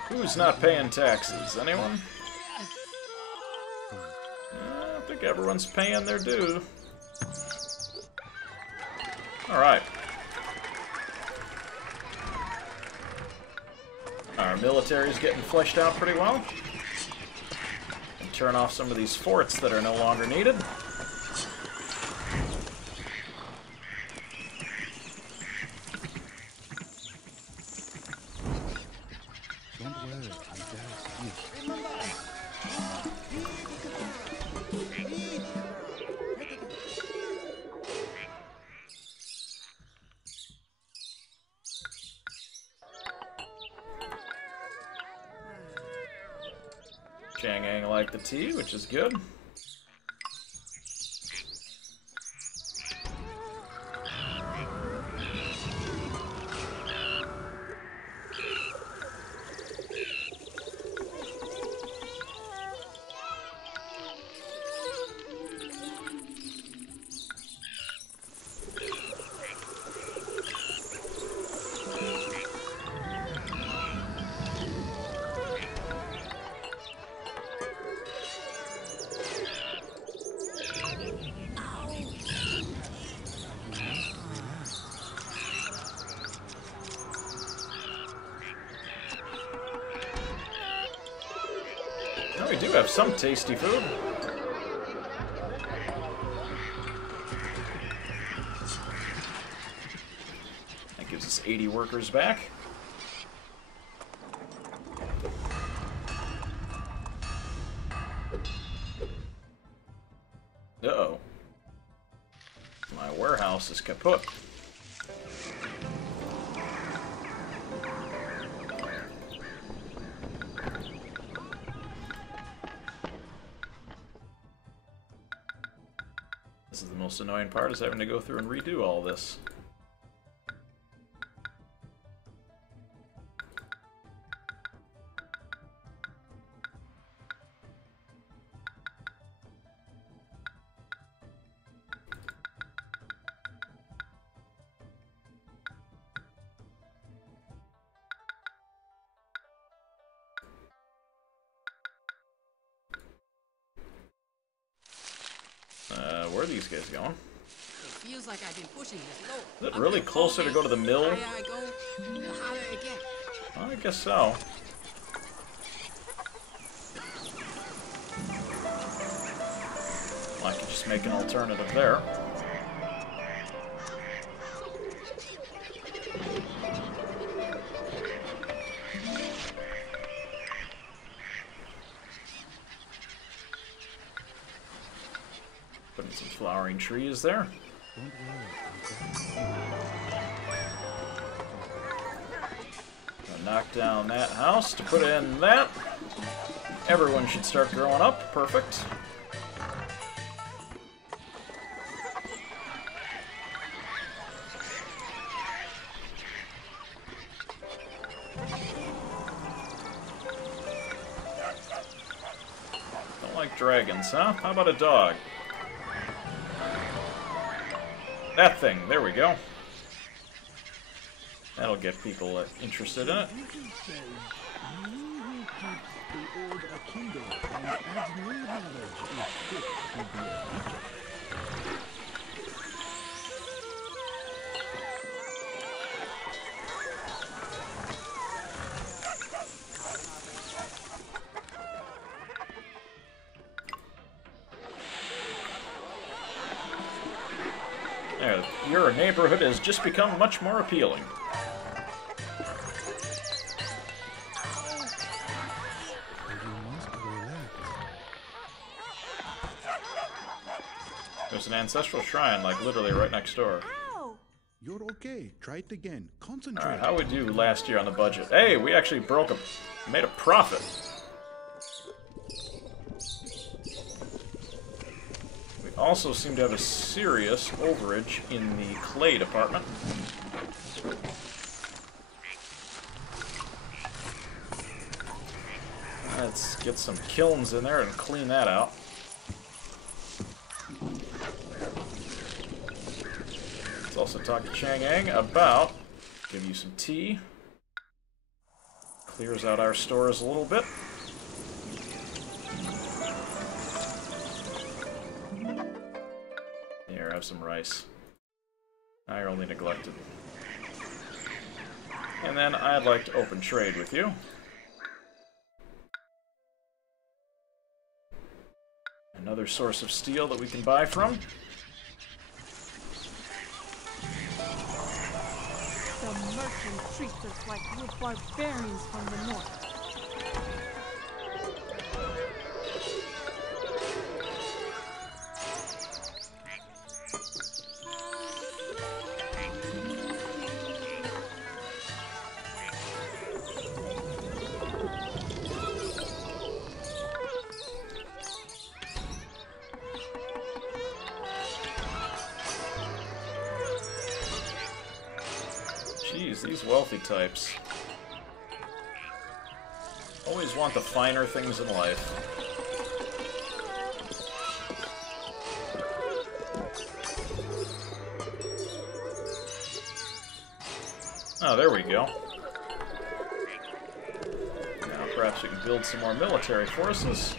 Who's not paying taxes? Anyone? I think everyone's paying their due. Alright. Our military's getting fleshed out pretty well. And turn off some of these forts that are no longer needed. Don't worry, I'm very sweet. Chang'an like the tea, which is good. Oh, we do have some tasty food. That gives us 80 workers back. Uh-oh. My warehouse is kaput. This is the most annoying part, is having to go through and redo all this. Where are these guys going? It feels like I've been pushing this low. Is it really closer to go to the mill? The higher I go, the harder it gets. Well, I guess so. Well, I could just make an alternative there. Putting some flowering trees there. Gonna knock down that house to put in that. Everyone should start growing up. Perfect. Don't like dragons, huh? How about a dog? That thing, there we go. That'll get people interested in it. There, your neighborhood has just become much more appealing. There's an ancestral shrine, like, literally right next door. Ow! You're okay. Try it again. Concentrate. Alright, how we do last year on the budget? Hey, we actually made a profit. We also seem to have a serious overage in the clay department. Let's get some kilns in there and clean that out. Let's also talk to Chang'an about, give you some tea. Clears out our stores a little bit. Here, have some rice. Now you're only neglected. And then I'd like to open trade with you. Another source of steel that we can buy from. The merchant treats us like we're barbarians from the north. Jeez, these wealthy types. Always want the finer things in life. Oh, there we go. Now perhaps we can build some more military forces.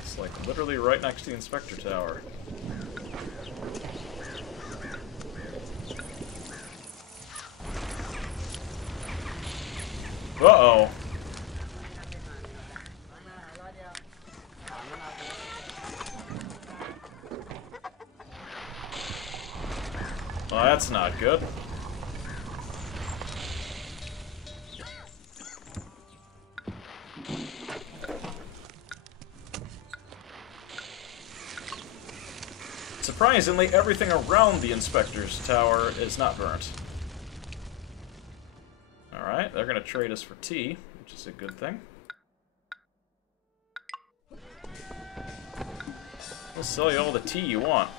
It's like literally right next to the inspector tower. Uh-oh. Well, that's not good. Surprisingly, everything around the inspector's tower is not burnt. Alright, they're gonna trade us for tea, which is a good thing. We'll sell you all the tea you want.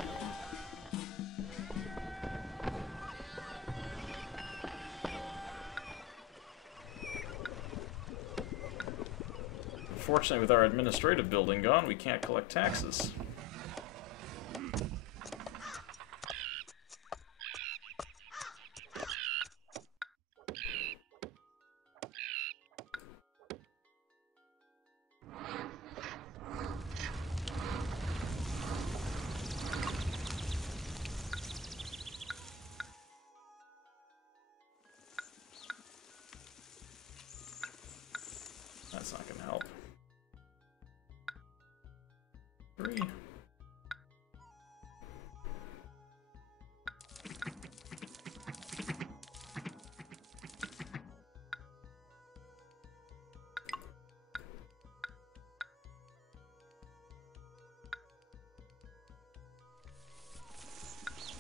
Unfortunately, with our administrative building gone, we can't collect taxes. That's not gonna help. 3.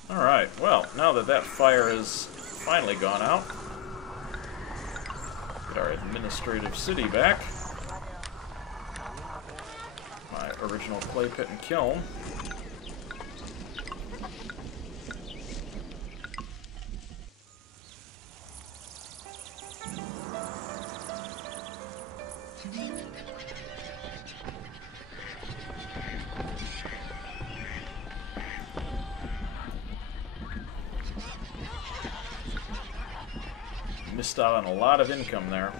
Alright, well, now that that fire has finally gone out, get our administrative city back. My original clay pit and kiln. Missed out on a lot of income there.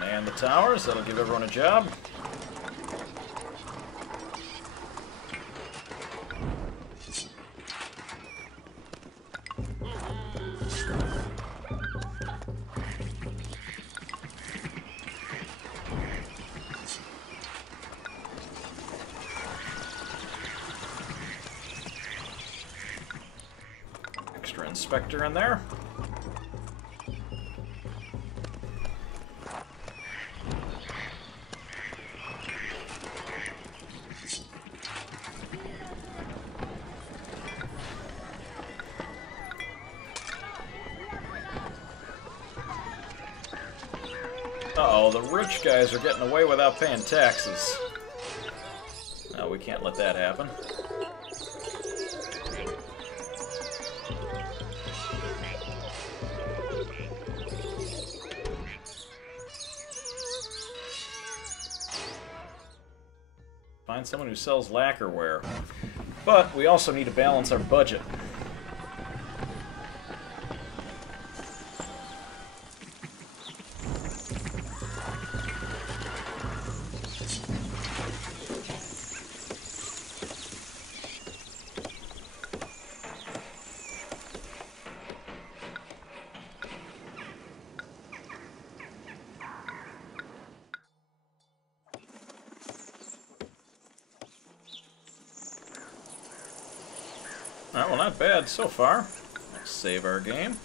Man the towers, that'll give everyone a job. Extra inspector in there. Uh-oh, the rich guys are getting away without paying taxes. No, we can't let that happen. Find someone who sells lacquerware. But we also need to balance our budget. Alright, well, not bad so far. Let's save our game.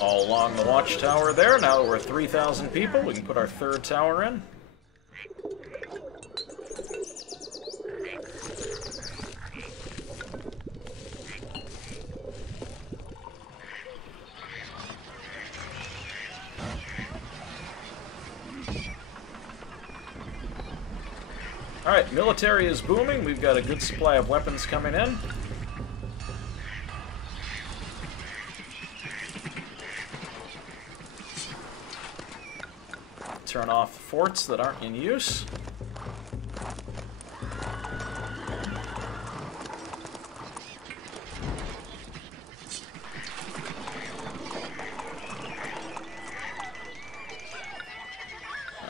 All along the watchtower there. Now that we're 3,000 people, we can put our third tower in. Alright, military is booming. We've got a good supply of weapons coming in. Turn off the forts that aren't in use.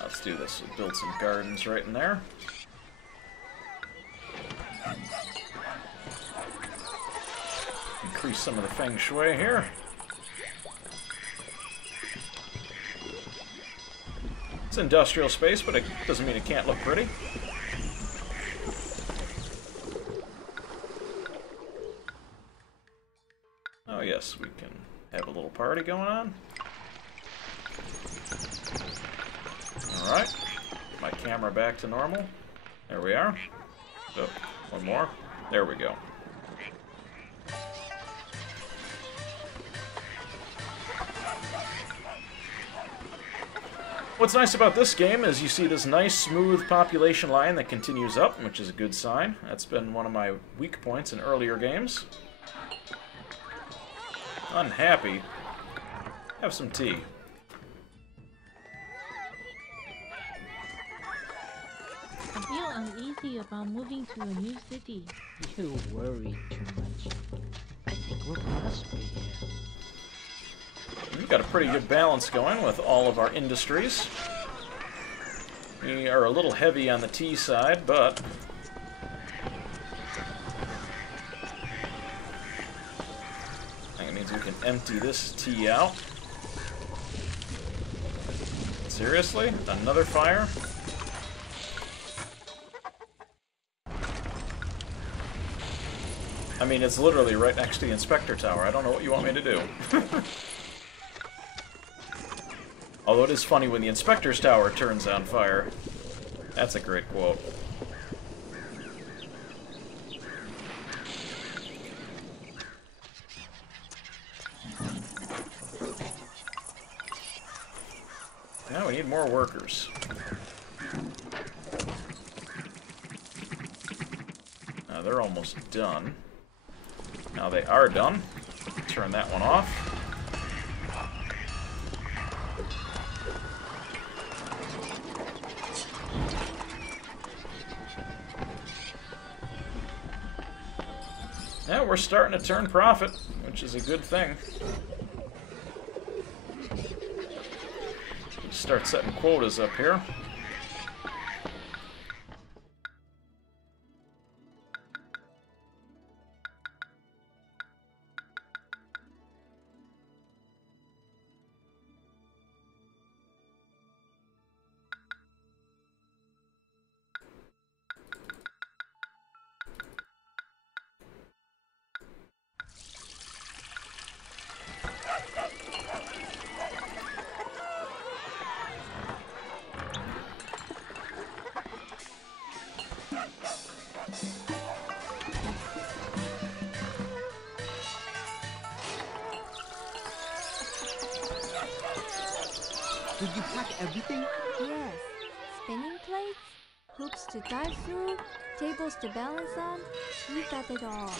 Let's do this. We'll build some gardens right in there. Increase some of the feng shui here. It's industrial space, but it doesn't mean it can't look pretty. Oh yes, we can have a little party going on. Alright, my camera back to normal. There we are. Oh, one more. There we go. What's nice about this game is you see this nice, smooth population line that continues up, which is a good sign. That's been one of my weak points in earlier games. Unhappy. Have some tea. I feel uneasy about moving to a new city. You worry too much. I think we're prosperous here. We've got a pretty good balance going with all of our industries. We are a little heavy on the tea side, but I think it means we can empty this tea out. Seriously? Another fire? I mean, it's literally right next to the inspector tower. I don't know what you want me to do. Although it is funny when the inspector's tower turns on fire. That's a great quote. Now we need more workers. Now they're almost done. Now they are done. Turn that one off. Now we're starting to turn profit, which is a good thing. Start setting quotas up here. Did you pack everything? Yes. Spinning plates, hoops to dive through, tables to balance on. We got it all.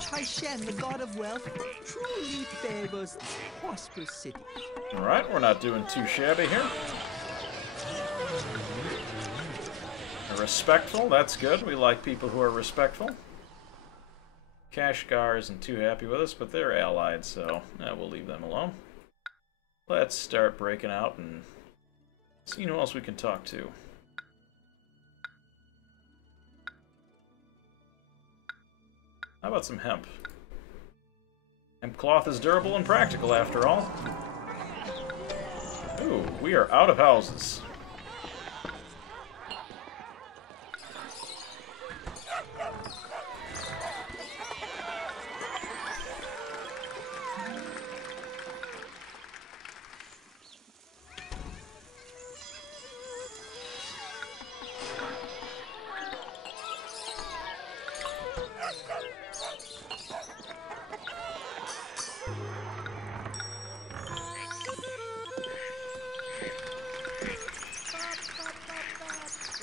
Chai Shen, the god of wealth, truly favors this prosperous city. Alright, we're not doing too shabby here. Respectful, that's good. We like people who are respectful. Kashgar isn't too happy with us, but they're allied, so we'll leave them alone. Let's start breaking out and see who else we can talk to. How about some hemp? Hemp cloth is durable and practical, after all. Ooh, we are out of houses.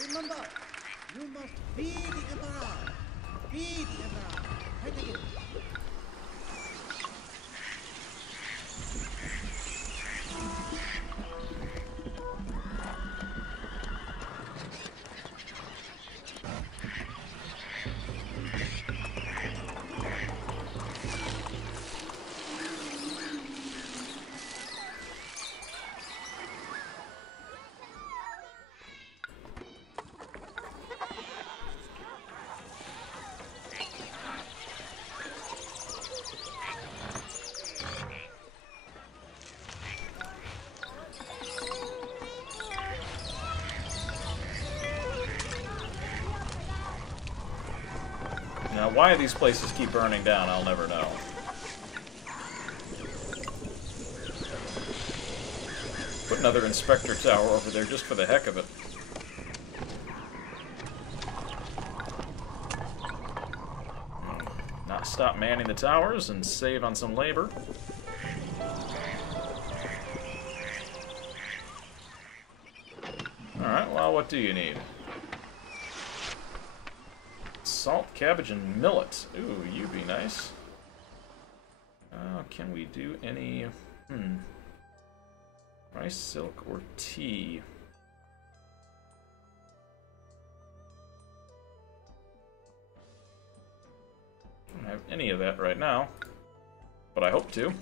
Remember, you must be the emperor. Be the emperor. Fight again. Now, why these places keep burning down, I'll never know. Put another inspector tower over there just for the heck of it. Not stop manning the towers and save on some labor. Alright, well, what do you need? Salt, cabbage, and millet. Ooh, you be nice. Can we do any... rice, silk, or tea? I don't have any of that right now, but I hope to.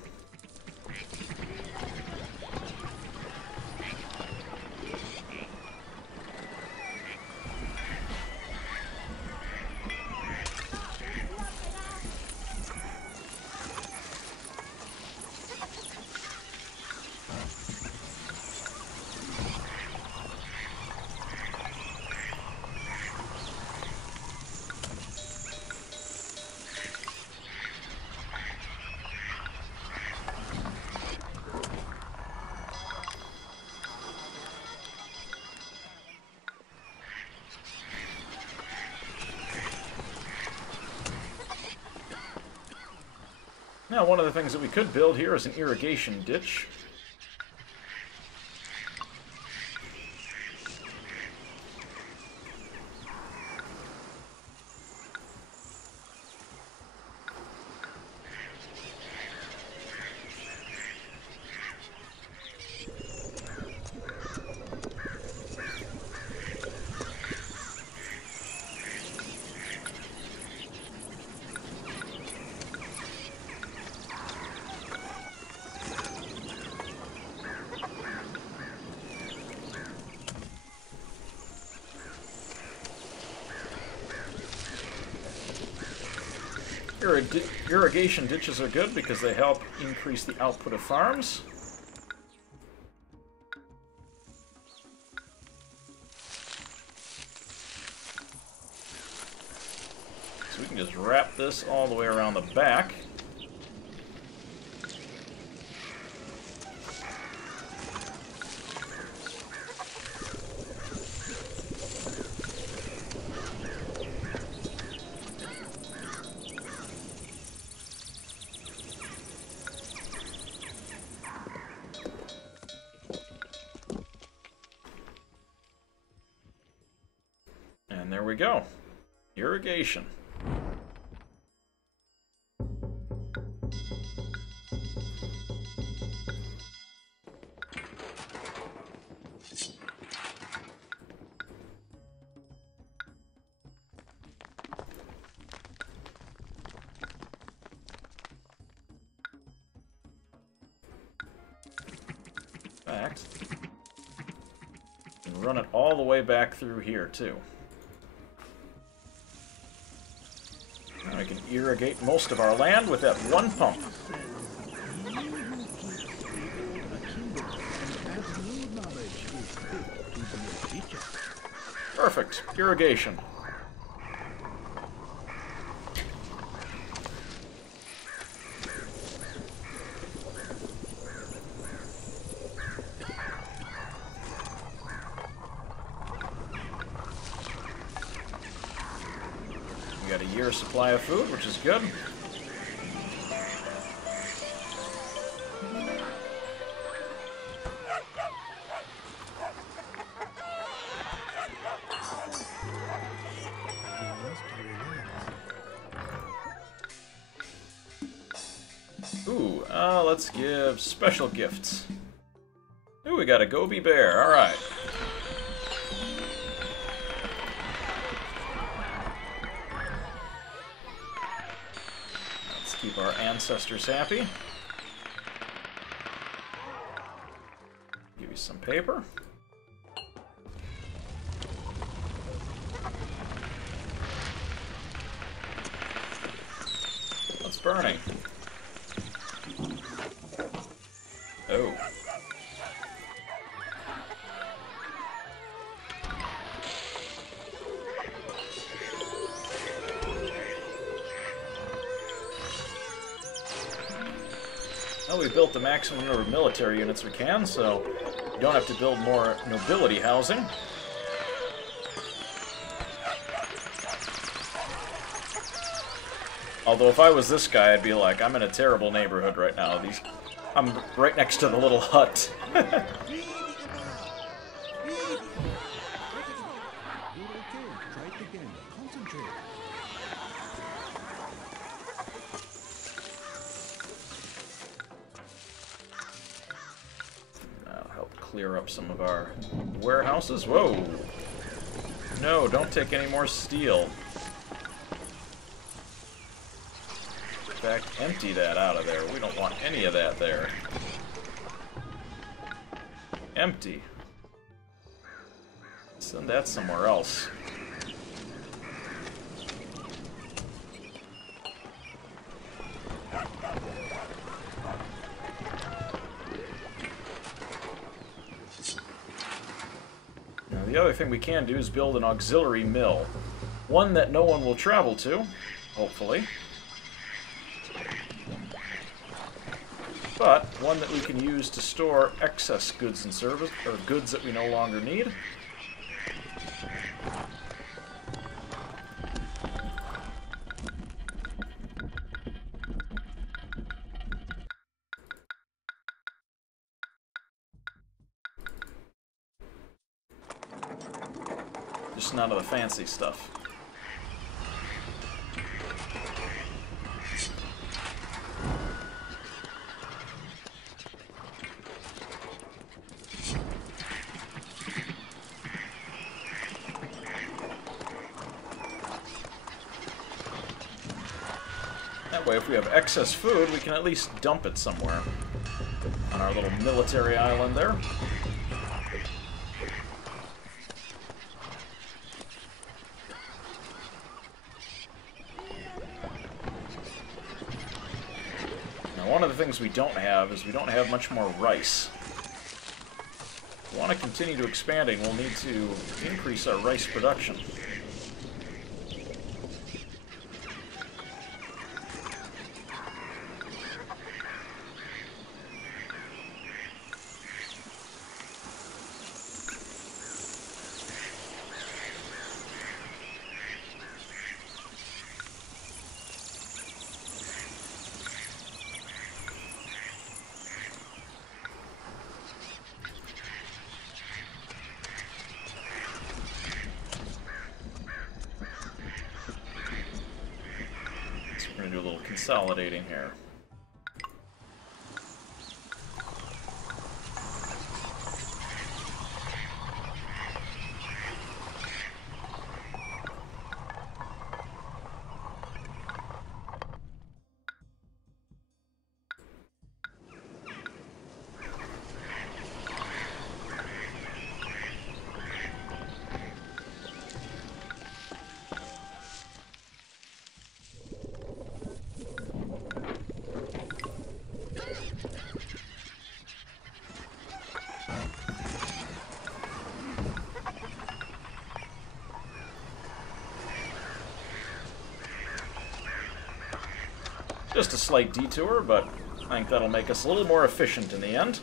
Now, one of the things that we could build here is an irrigation ditch. Irrigation ditches are good because they help increase the output of farms. So we can just wrap this all the way around the back. And there we go. Irrigation. And run it all the way back through here, too. Now we can irrigate most of our land with that one pump. Perfect. Irrigation. We got a year's supply of food, which is good. Ooh, let's give special gifts. Ooh, we got a Gobi bear. All right. Let's keep our ancestors happy. Give you some paper. What's burning? Oh. Well, we built the maximum number of military units we can, so we don't have to build more nobility housing. Although if I was this guy, I'd be like, I'm in a terrible neighborhood right now. I'm right next to the little hut. That'll help clear up some of our warehouses. Whoa! No, don't take any more steel. In fact, empty that out of there. We don't want any of that there. Empty. Send that somewhere else. Now, the other thing we can do is build an auxiliary mill. One that no one will travel to, hopefully. But one that we can use to store excess goods and service, or goods that we no longer need. Just none of the fancy stuff. That way, if we have excess food, we can at least dump it somewhere on our little military island there. Now, one of the things we don't have is we don't have much more rice. If we want to continue to expanding, we'll need to increase our rice production. We're going to do a little consolidating here. Just a slight detour, but I think that'll make us a little more efficient in the end.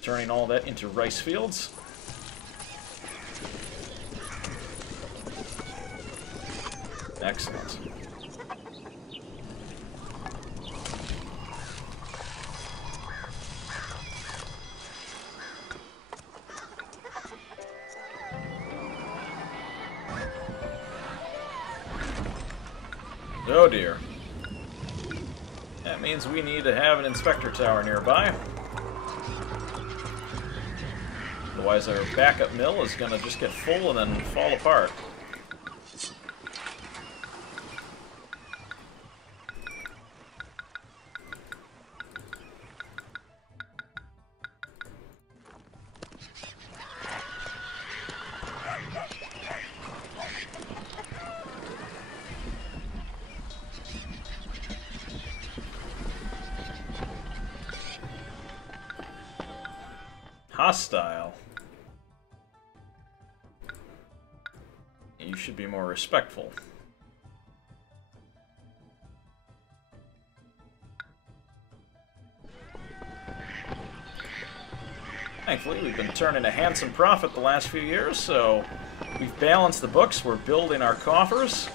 Turning all that into rice fields. Excellent. Oh dear. That means we need to have an inspector tower nearby. Otherwise our backup mill is going to just get full and then fall apart. Hostile. You should be more respectful. Thankfully, we've been turning a handsome profit the last few years, so we've balanced the books, we're building our coffers.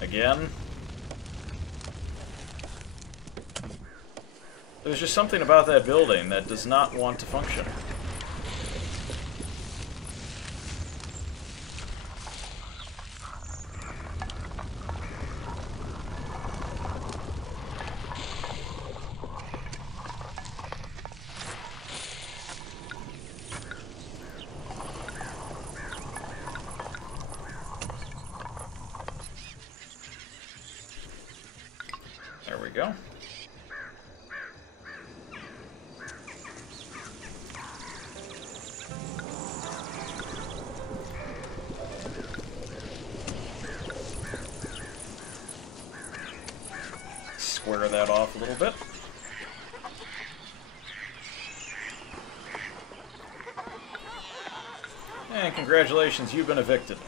Again. There's just something about that building that does not want to function. There we go. Square that off a little bit. And congratulations, you've been evicted.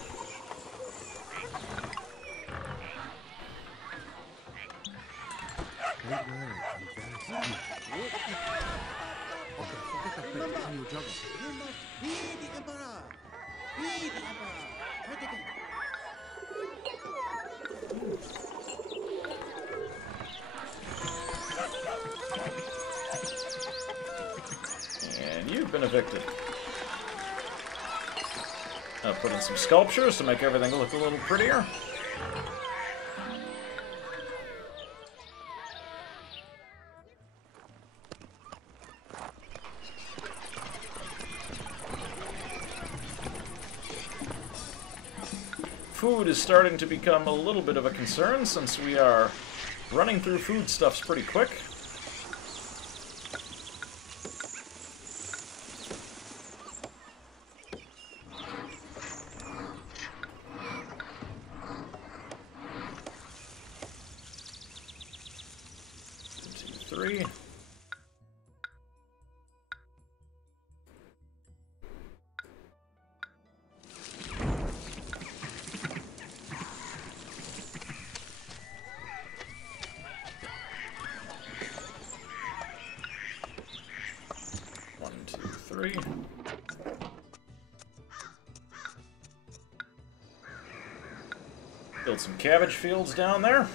And you've been evicted. I'll put in some sculptures to make everything look a little prettier. Food is starting to become a little bit of a concern since we are running through foodstuffs pretty quick. Three. One, two, three. Build some cabbage fields down there.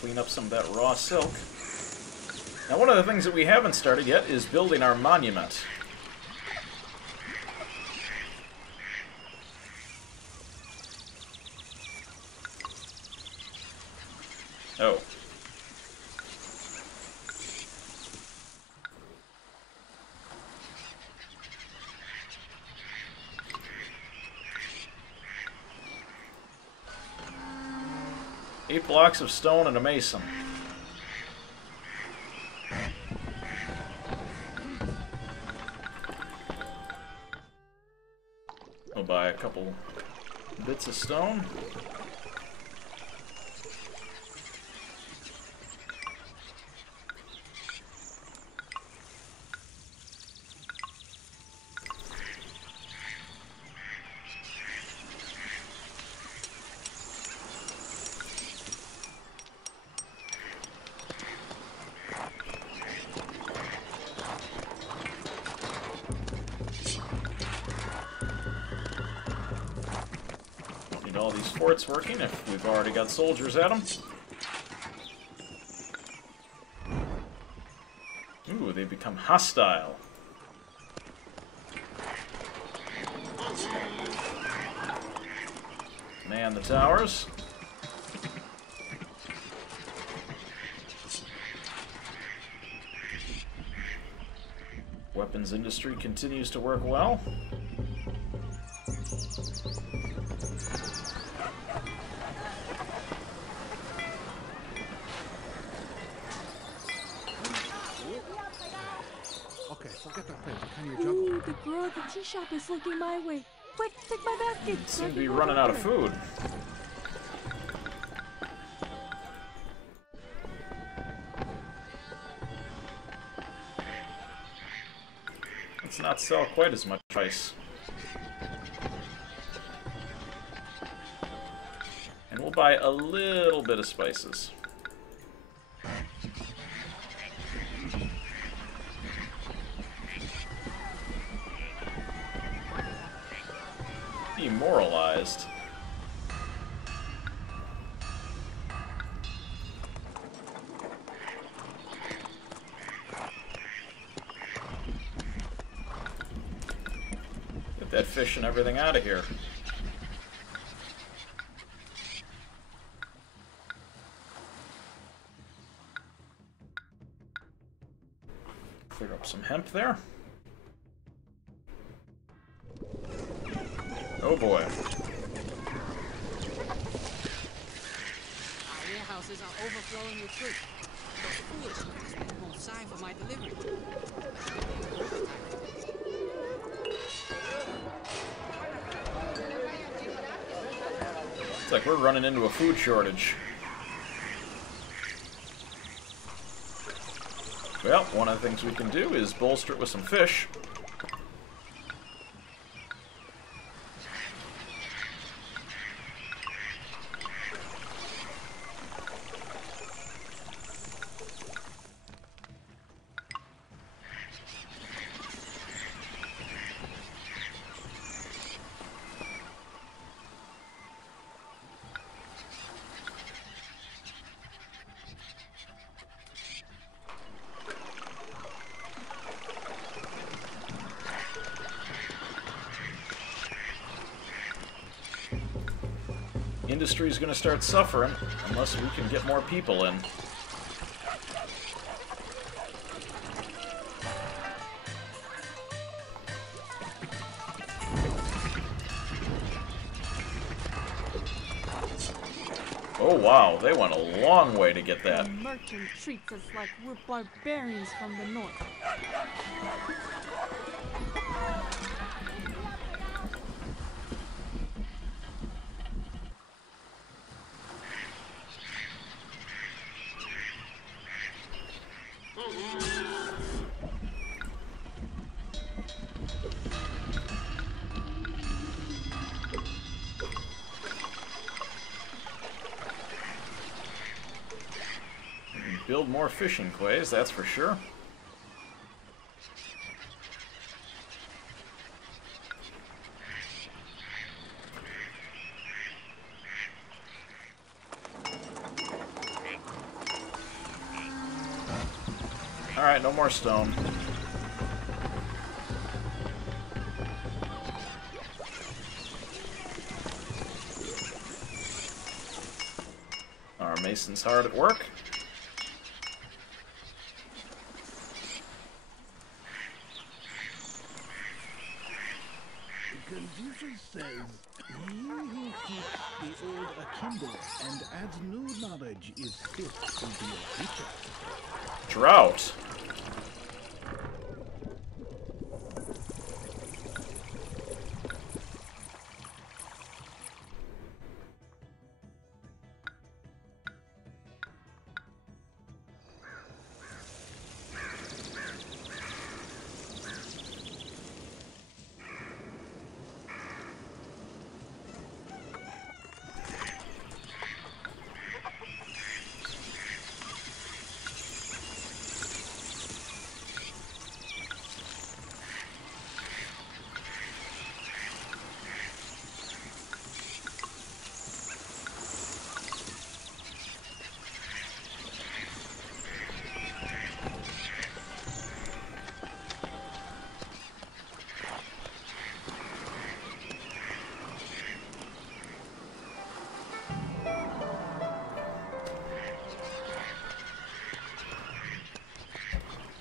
Clean up some of that raw silk. Now, one of the things that we haven't started yet is building our monument. Oh. 8 blocks of stone and a mason. We'll buy a couple bits of stone. All these forts working if we've already got soldiers at them. Ooh, they become hostile. Man the towers. Weapons industry continues to work well. Ooh, the girl at the tea shop is looking my way. Quick, take my basket. Seem to be running out of food. Let's not sell quite as much rice. And we'll buy a little bit of spices. Demoralized. Get that fish and everything out of here. Clear up some hemp there. Oh boy. Our warehouses are overflowing with fruit. Those foolish craftsmen won't sign for my delivery. It's like we're running into a food shortage. Well, one of the things we can do is bolster it with some fish. Industry's going to start suffering unless we can get more people in. Oh wow, they went a long way to get that. The merchant treats us like we're barbarians from the north. Build more fishing quays, that's for sure. Alright, no more stone. Our mason's hard at work. Confucius says, he who keeps the old akimbo and adds new knowledge is fit to be a teacher. Drought.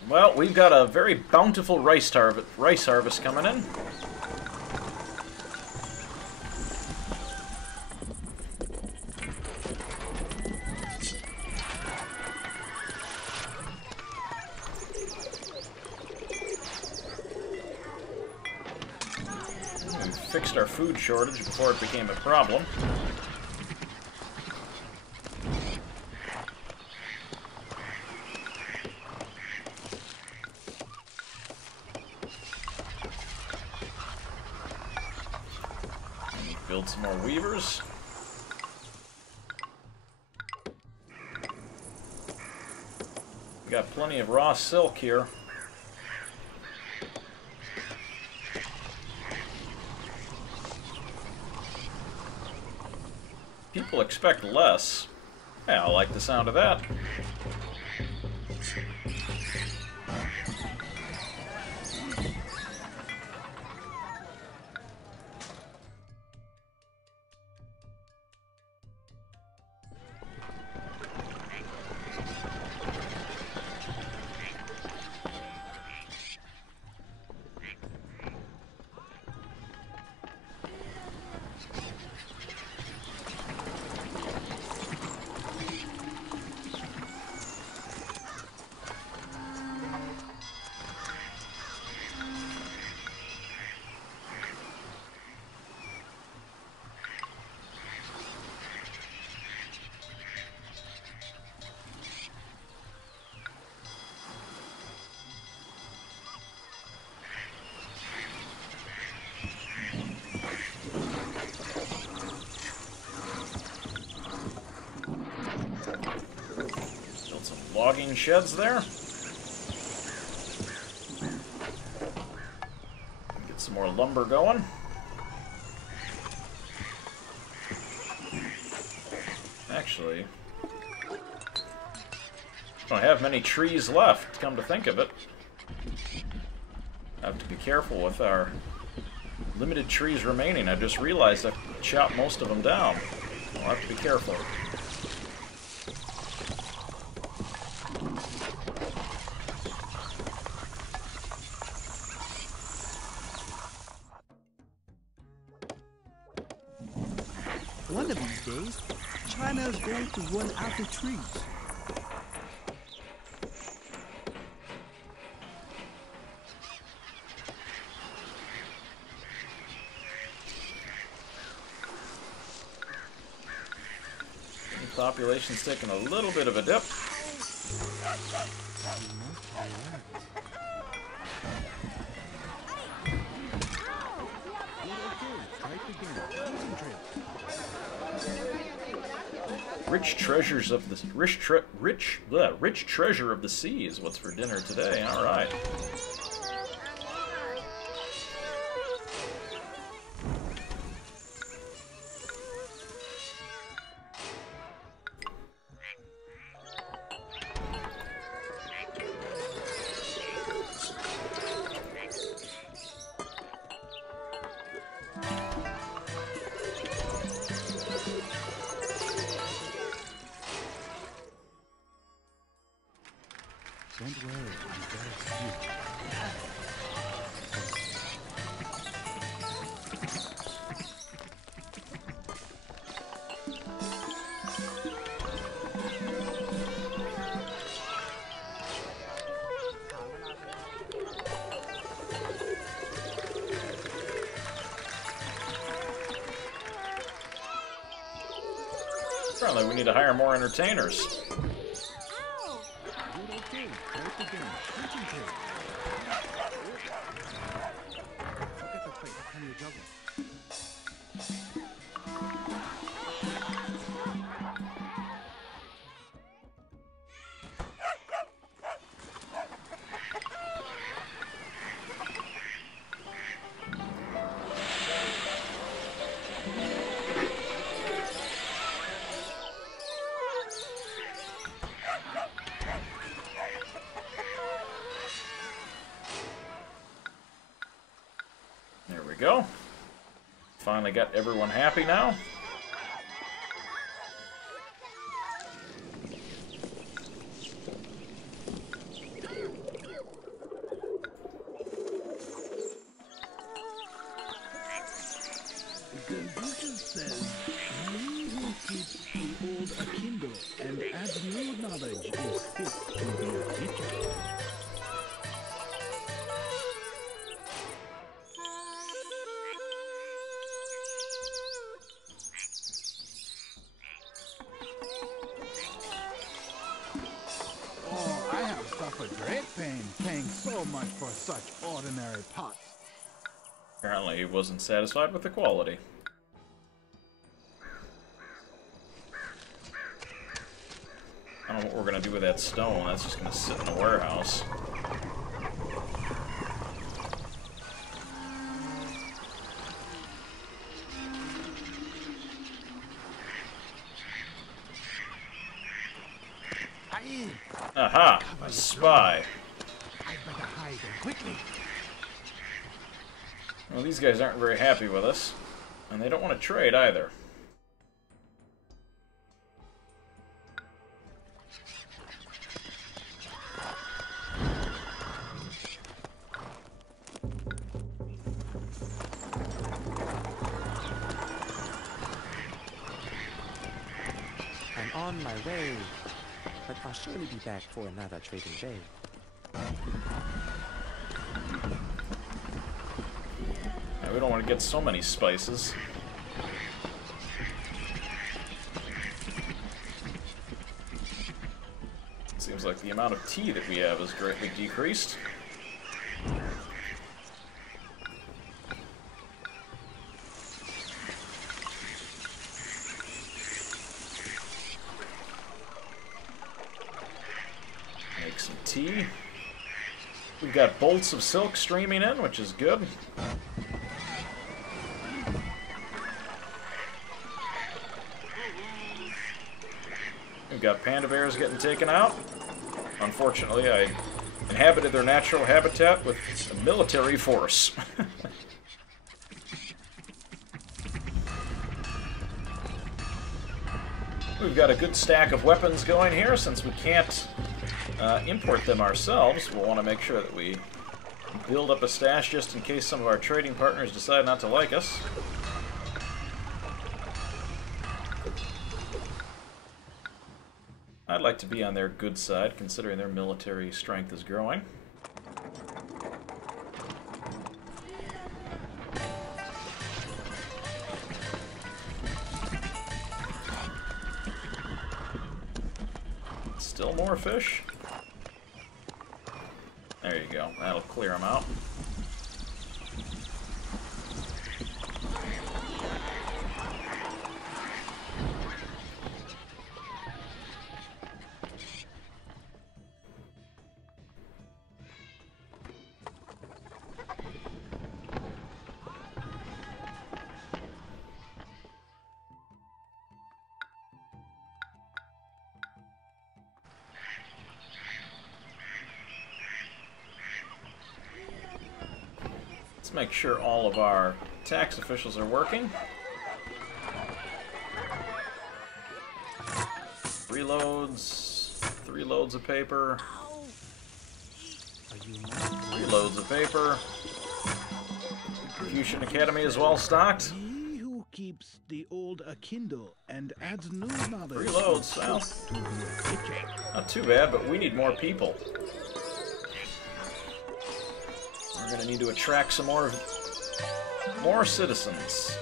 Well, we've got a very bountiful rice harvest coming in. We fixed our food shortage before it became a problem. Build some more weavers. We got plenty of raw silk here. People expect less. Yeah, I like the sound of that. Logging sheds there. Get some more lumber going. Actually, don't have many trees left, come to think of it. I have to be careful with our limited trees remaining. I just realized I've chopped most of them down. I'll have to be careful. One of these days, China is going to run out of trees. The population's taking a little bit of a dip. Rich treasures of the rich treasure of the sea is what's for dinner today. All right. Don't worry, I'm very cute. Apparently we need to hire more entertainers. Ow! Good, okay. Try it again. Switching plate. Forget the plate. Can you juggle? There we go. Finally got everyone happy now. Confucius says, he who keeps the old akimbo and adds new knowledge is fit to be a teacher. Oh, I have suffered great pain paying so much for such ordinary pots. Apparently he wasn't satisfied with the quality. I don't know what we're going to do with that stone. That's just going to sit in the warehouse. Aye, Aha! A spy. I'd better hide them quickly. Well, these guys aren't very happy with us. And they don't want to trade either. I'm on my way, but I'll surely be back for another trading day. Now, we don't want to get so many spices. Seems like the amount of tea that we have is greatly decreased. Make some tea. We've got bolts of silk streaming in, which is good. We've got panda bears getting taken out. Unfortunately, I inhabited their natural habitat with a military force. We've got a good stack of weapons going here. Since we can't import them ourselves, we'll want to make sure that we build up a stash just in case some of our trading partners decide not to like us. I'd like to be on their good side, considering their military strength is growing. Still more fish? There you go. That'll clear them out. Let's make sure all of our tax officials are working. Three loads of paper. 3 loads of paper. Confucian Academy is well stocked. He who keeps the old akimbo and adds new knowledge. 3 loads, well, to be a teacher. not too bad, but we need more people. We're going to need to attract some more citizens.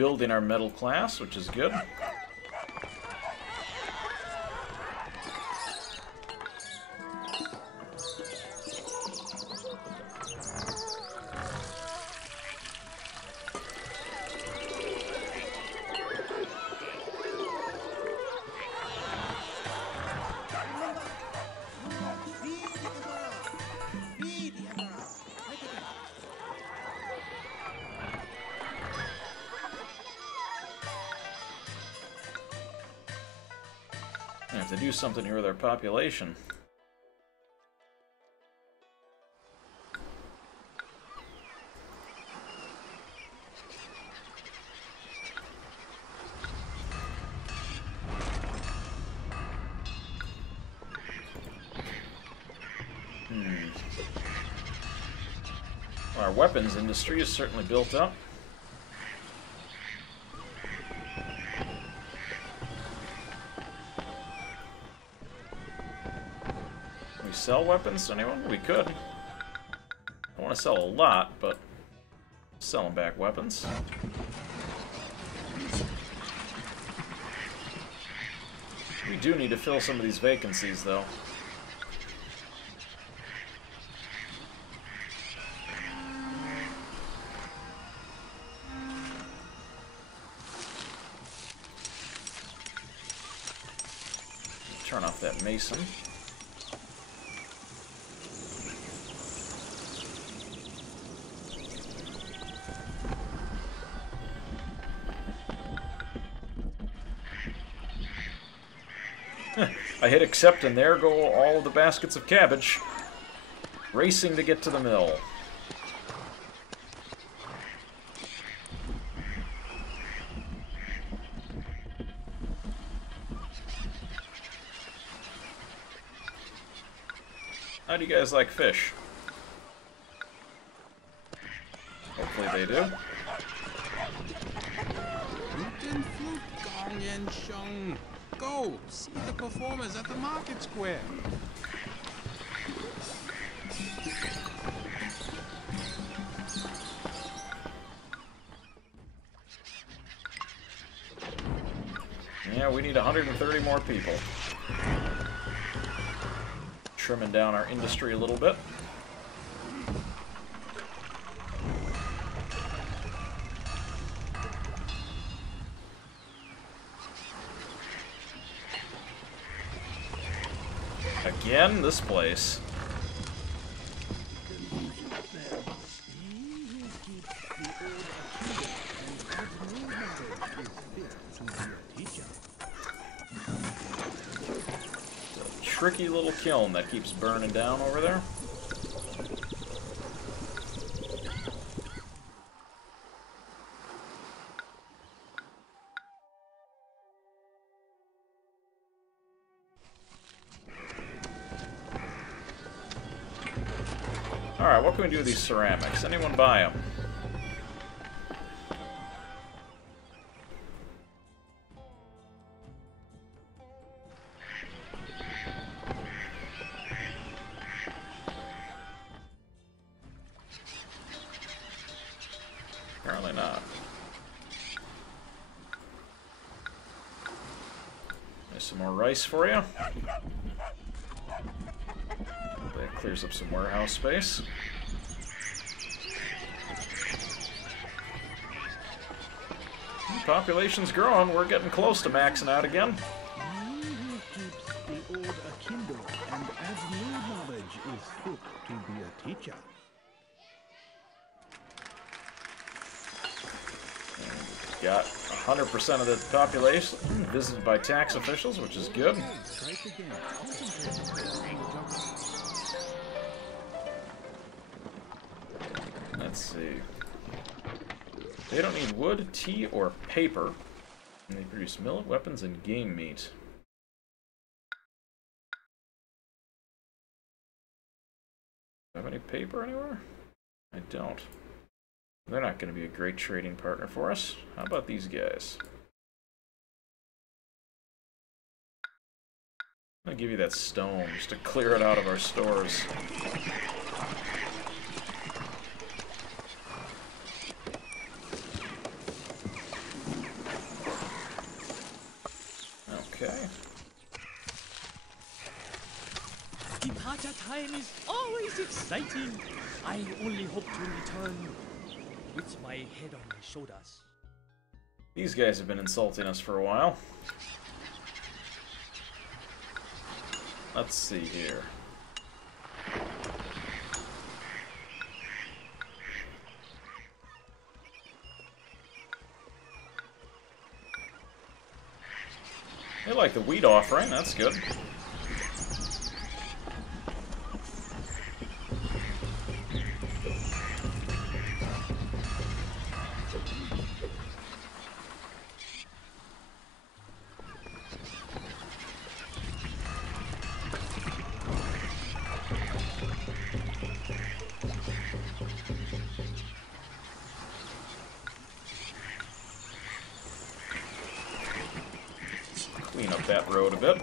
building our metal class, which is good. I have to do something here with our population. Well, our weapons industry is certainly built up. We sell weapons to anyone? We could. I want to sell a lot, but selling back weapons. We do need to fill some of these vacancies, though. Turn off that mason. I hit accept, and there go all of the baskets of cabbage, racing to get to the mill. How do you guys like fish? Hopefully they do. Go! See the performers at the market square. Yeah, we need 130 more people. Trimming down our industry a little bit. Again, this place. Tricky little kiln that keeps burning down over there. Alright, what can we do with these ceramics? Anyone buy them? Apparently not. There's some more rice for you. That clears up some warehouse space. The population's growing. We're getting close to maxing out again. He who keeps the old akimbo and adds new knowledge is fit to be a teacher. Got 100% of the population visited by tax officials, which is good. Strike again. Let's see. They don't need wood, tea, or paper. And they produce millet, weapons, and game meat. Do I have any paper anywhere? I don't. They're not going to be a great trading partner for us. How about these guys? I'm going to give you that stone just to clear it out of our stores. Departure time is always exciting. I only hope to return with my head on my shoulders. These guys have been insulting us for a while. Let's see here. They like the wheat offering, that's good. Clean up that road a bit.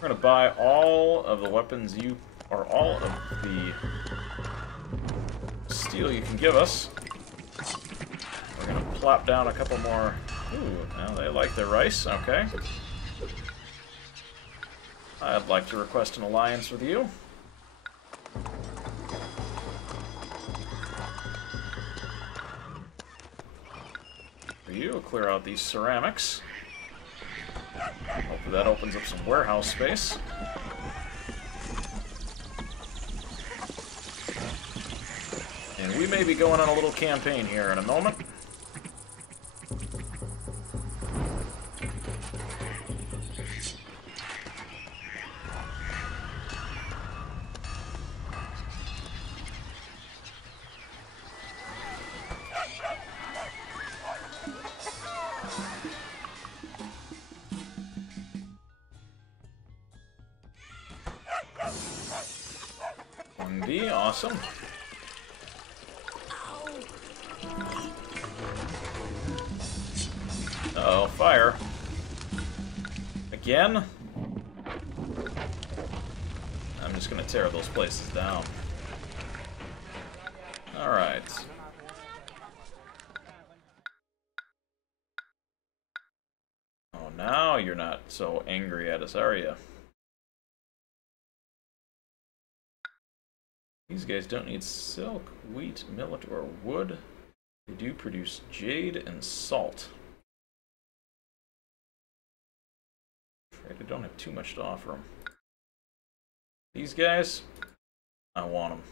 We're going to buy all of the weapons or all of the steel you can give us. We're going to plop down a couple more. Ooh, well, they like their rice, okay. I'd like to request an alliance with you. For you, we'll clear out these ceramics. Hopefully that opens up some warehouse space. And we may be going on a little campaign here in a moment. Awesome. Uh-oh, fire. Again? I'm just gonna tear those places down. Alright. Oh, now you're not so angry at us, are you? These guys don't need silk, wheat, millet, or wood. They do produce jade and salt. Afraid I don't have too much to offer them. These guys, I want them.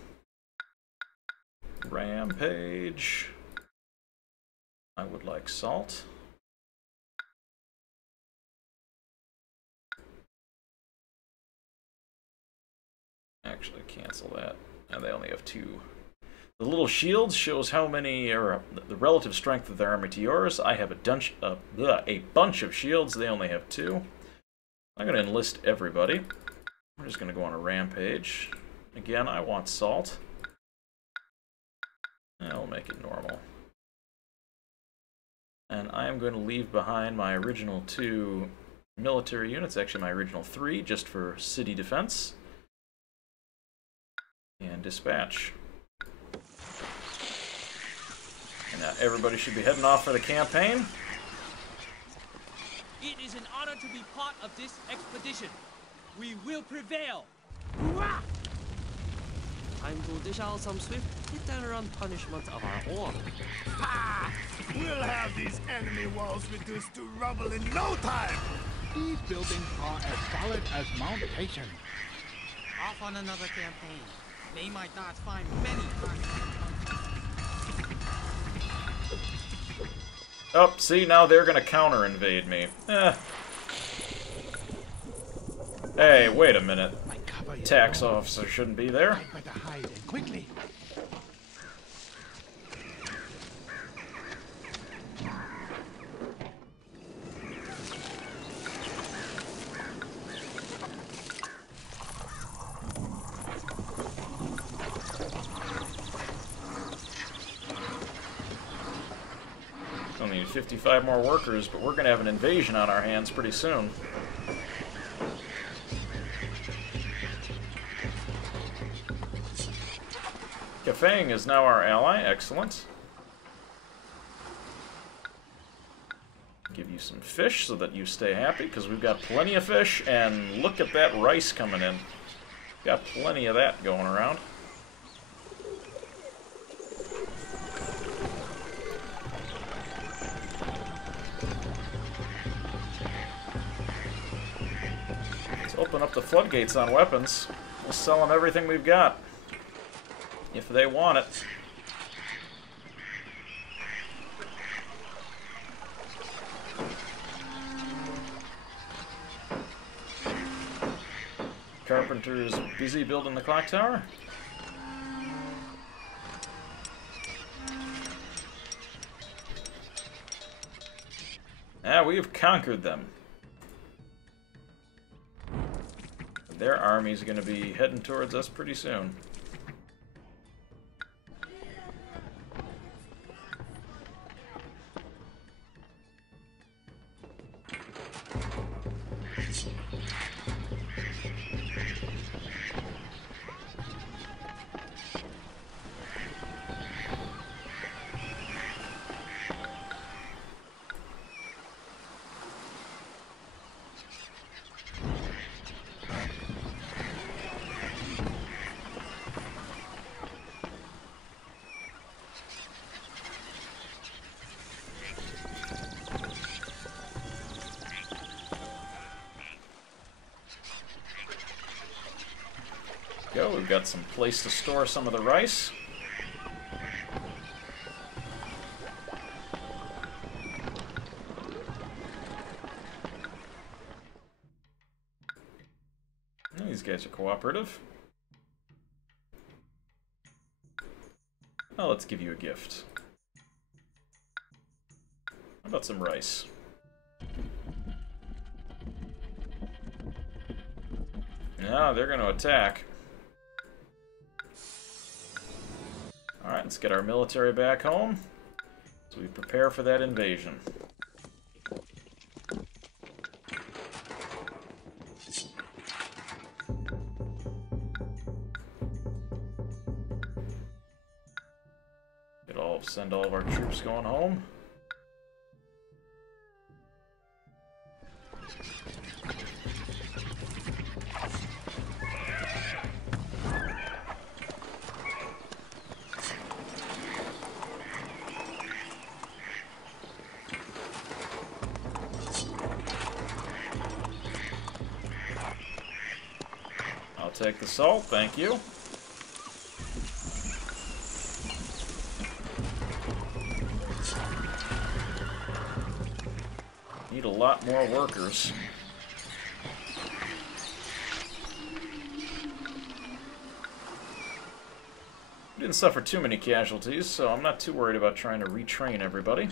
Rampage. I would like salt. Actually, cancel that. And they only have 2. The little shields shows how many, or the relative strength of their army to yours. I have a bunch of shields. They only have 2. I'm going to enlist everybody. We're just going to go on a rampage. Again, I want salt. I'll make it normal. And I am going to leave behind my original 2 military units, actually my original 3, just for city defense. And dispatch. And now everybody should be heading off for the campaign. It is an honor to be part of this expedition. We will prevail. Hoorah! Time to dish out some swift hit-and-run punishment of our own. Ha! We'll have these enemy walls reduced to rubble in no time! These buildings are as solid as Mount Haitian. Off on another campaign. They might not find many times. Oh, see, now they're gonna counter-invade me. Hey, wait a minute. Tax officer shouldn't be there. I better hide and quickly. Only need 55 more workers, but we're gonna have an invasion on our hands pretty soon. Got Fang is now our ally. Excellent. Give you some fish so that you stay happy, because we've got plenty of fish, and look at that rice coming in. Got plenty of that going around. Let's open up the floodgates on weapons. We'll sell them everything we've got, if they want it. Carpenter's busy building the clock tower. Ah, we have conquered them. Their army's going to be heading towards us pretty soon. Go. We've got some place to store some of the rice. These guys are cooperative. Well, let's give you a gift. How about some rice? No, they're going to attack. Alright, let's get our military back home so we prepare for that invasion. Send all of our troops going home. I'll take the salt, thank you. Need a lot more workers. We didn't suffer too many casualties, so I'm not too worried about trying to retrain everybody.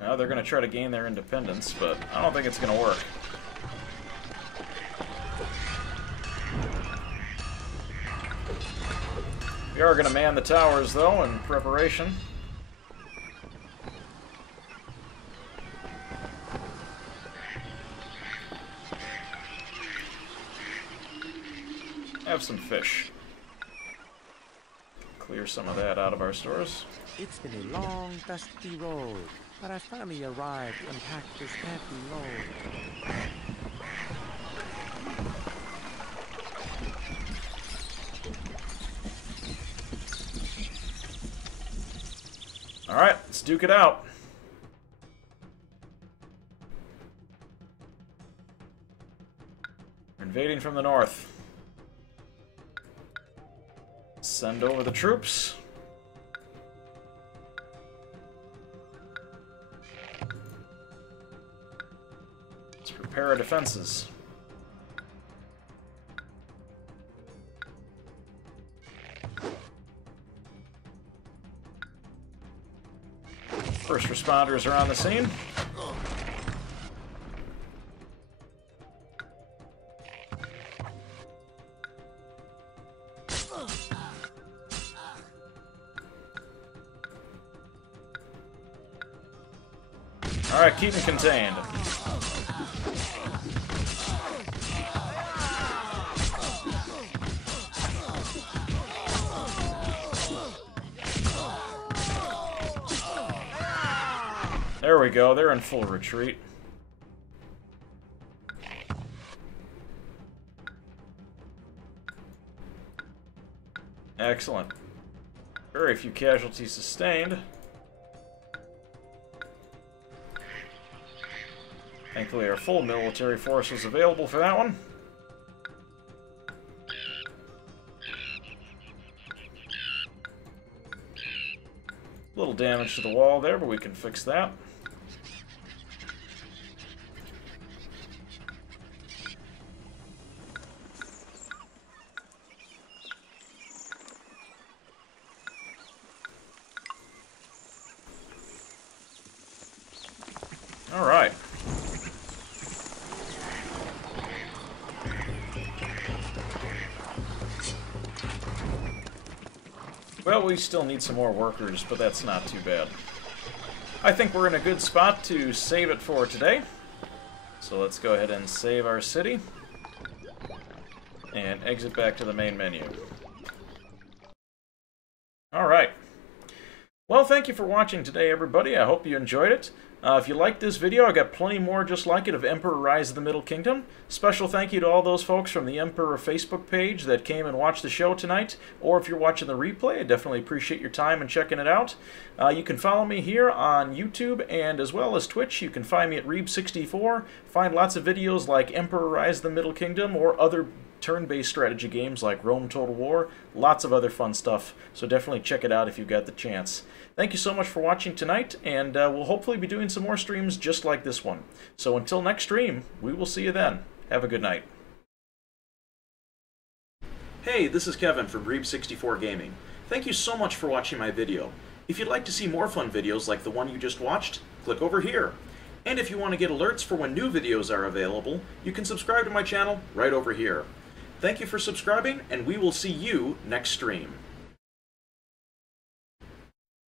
Now they're going to try to gain their independence, but I don't think it's going to work. We are going to man the towers, though, in preparation. Have some fish. Clear some of that out of our stores. It's been a long, dusty road, but I finally arrived to unpack this heavy load. Alright, let's duke it out. We're invading from the north. Send over the troops. prepare our defenses. First responders are on the scene. Alright, keep them contained. There we go, they're in full retreat. Excellent. Very few casualties sustained. Thankfully, our full military force was available for that one. Little damage to the wall there, but we can fix that. All right. Well, we still need some more workers, but that's not too bad. I think we're in a good spot to save it for today. So let's go ahead and save our city. And exit back to the main menu. Alright. Well, thank you for watching today, everybody. I hope you enjoyed it. If you liked this video, I got plenty more just like it of Emperor Rise of the Middle Kingdom. Special thank you to all those folks from the Emperor Facebook page that came and watched the show tonight. Or if you're watching the replay, I definitely appreciate your time and checking it out. You can follow me here on YouTube and as well as Twitch. You can find me at Reeb64. Find lots of videos like Emperor Rise of the Middle Kingdom or other turn-based strategy games like Rome Total War. Lots of other fun stuff, so definitely check it out if you've got the chance. Thank you so much for watching tonight, and we'll hopefully be doing some more streams just like this one. So until next stream, we will see you then. Have a good night. Hey, this is Kevin from Reeb64 Gaming. Thank you so much for watching my video. If you'd like to see more fun videos like the one you just watched, click over here. And if you want to get alerts for when new videos are available, you can subscribe to my channel right over here. Thank you for subscribing, and we will see you next stream.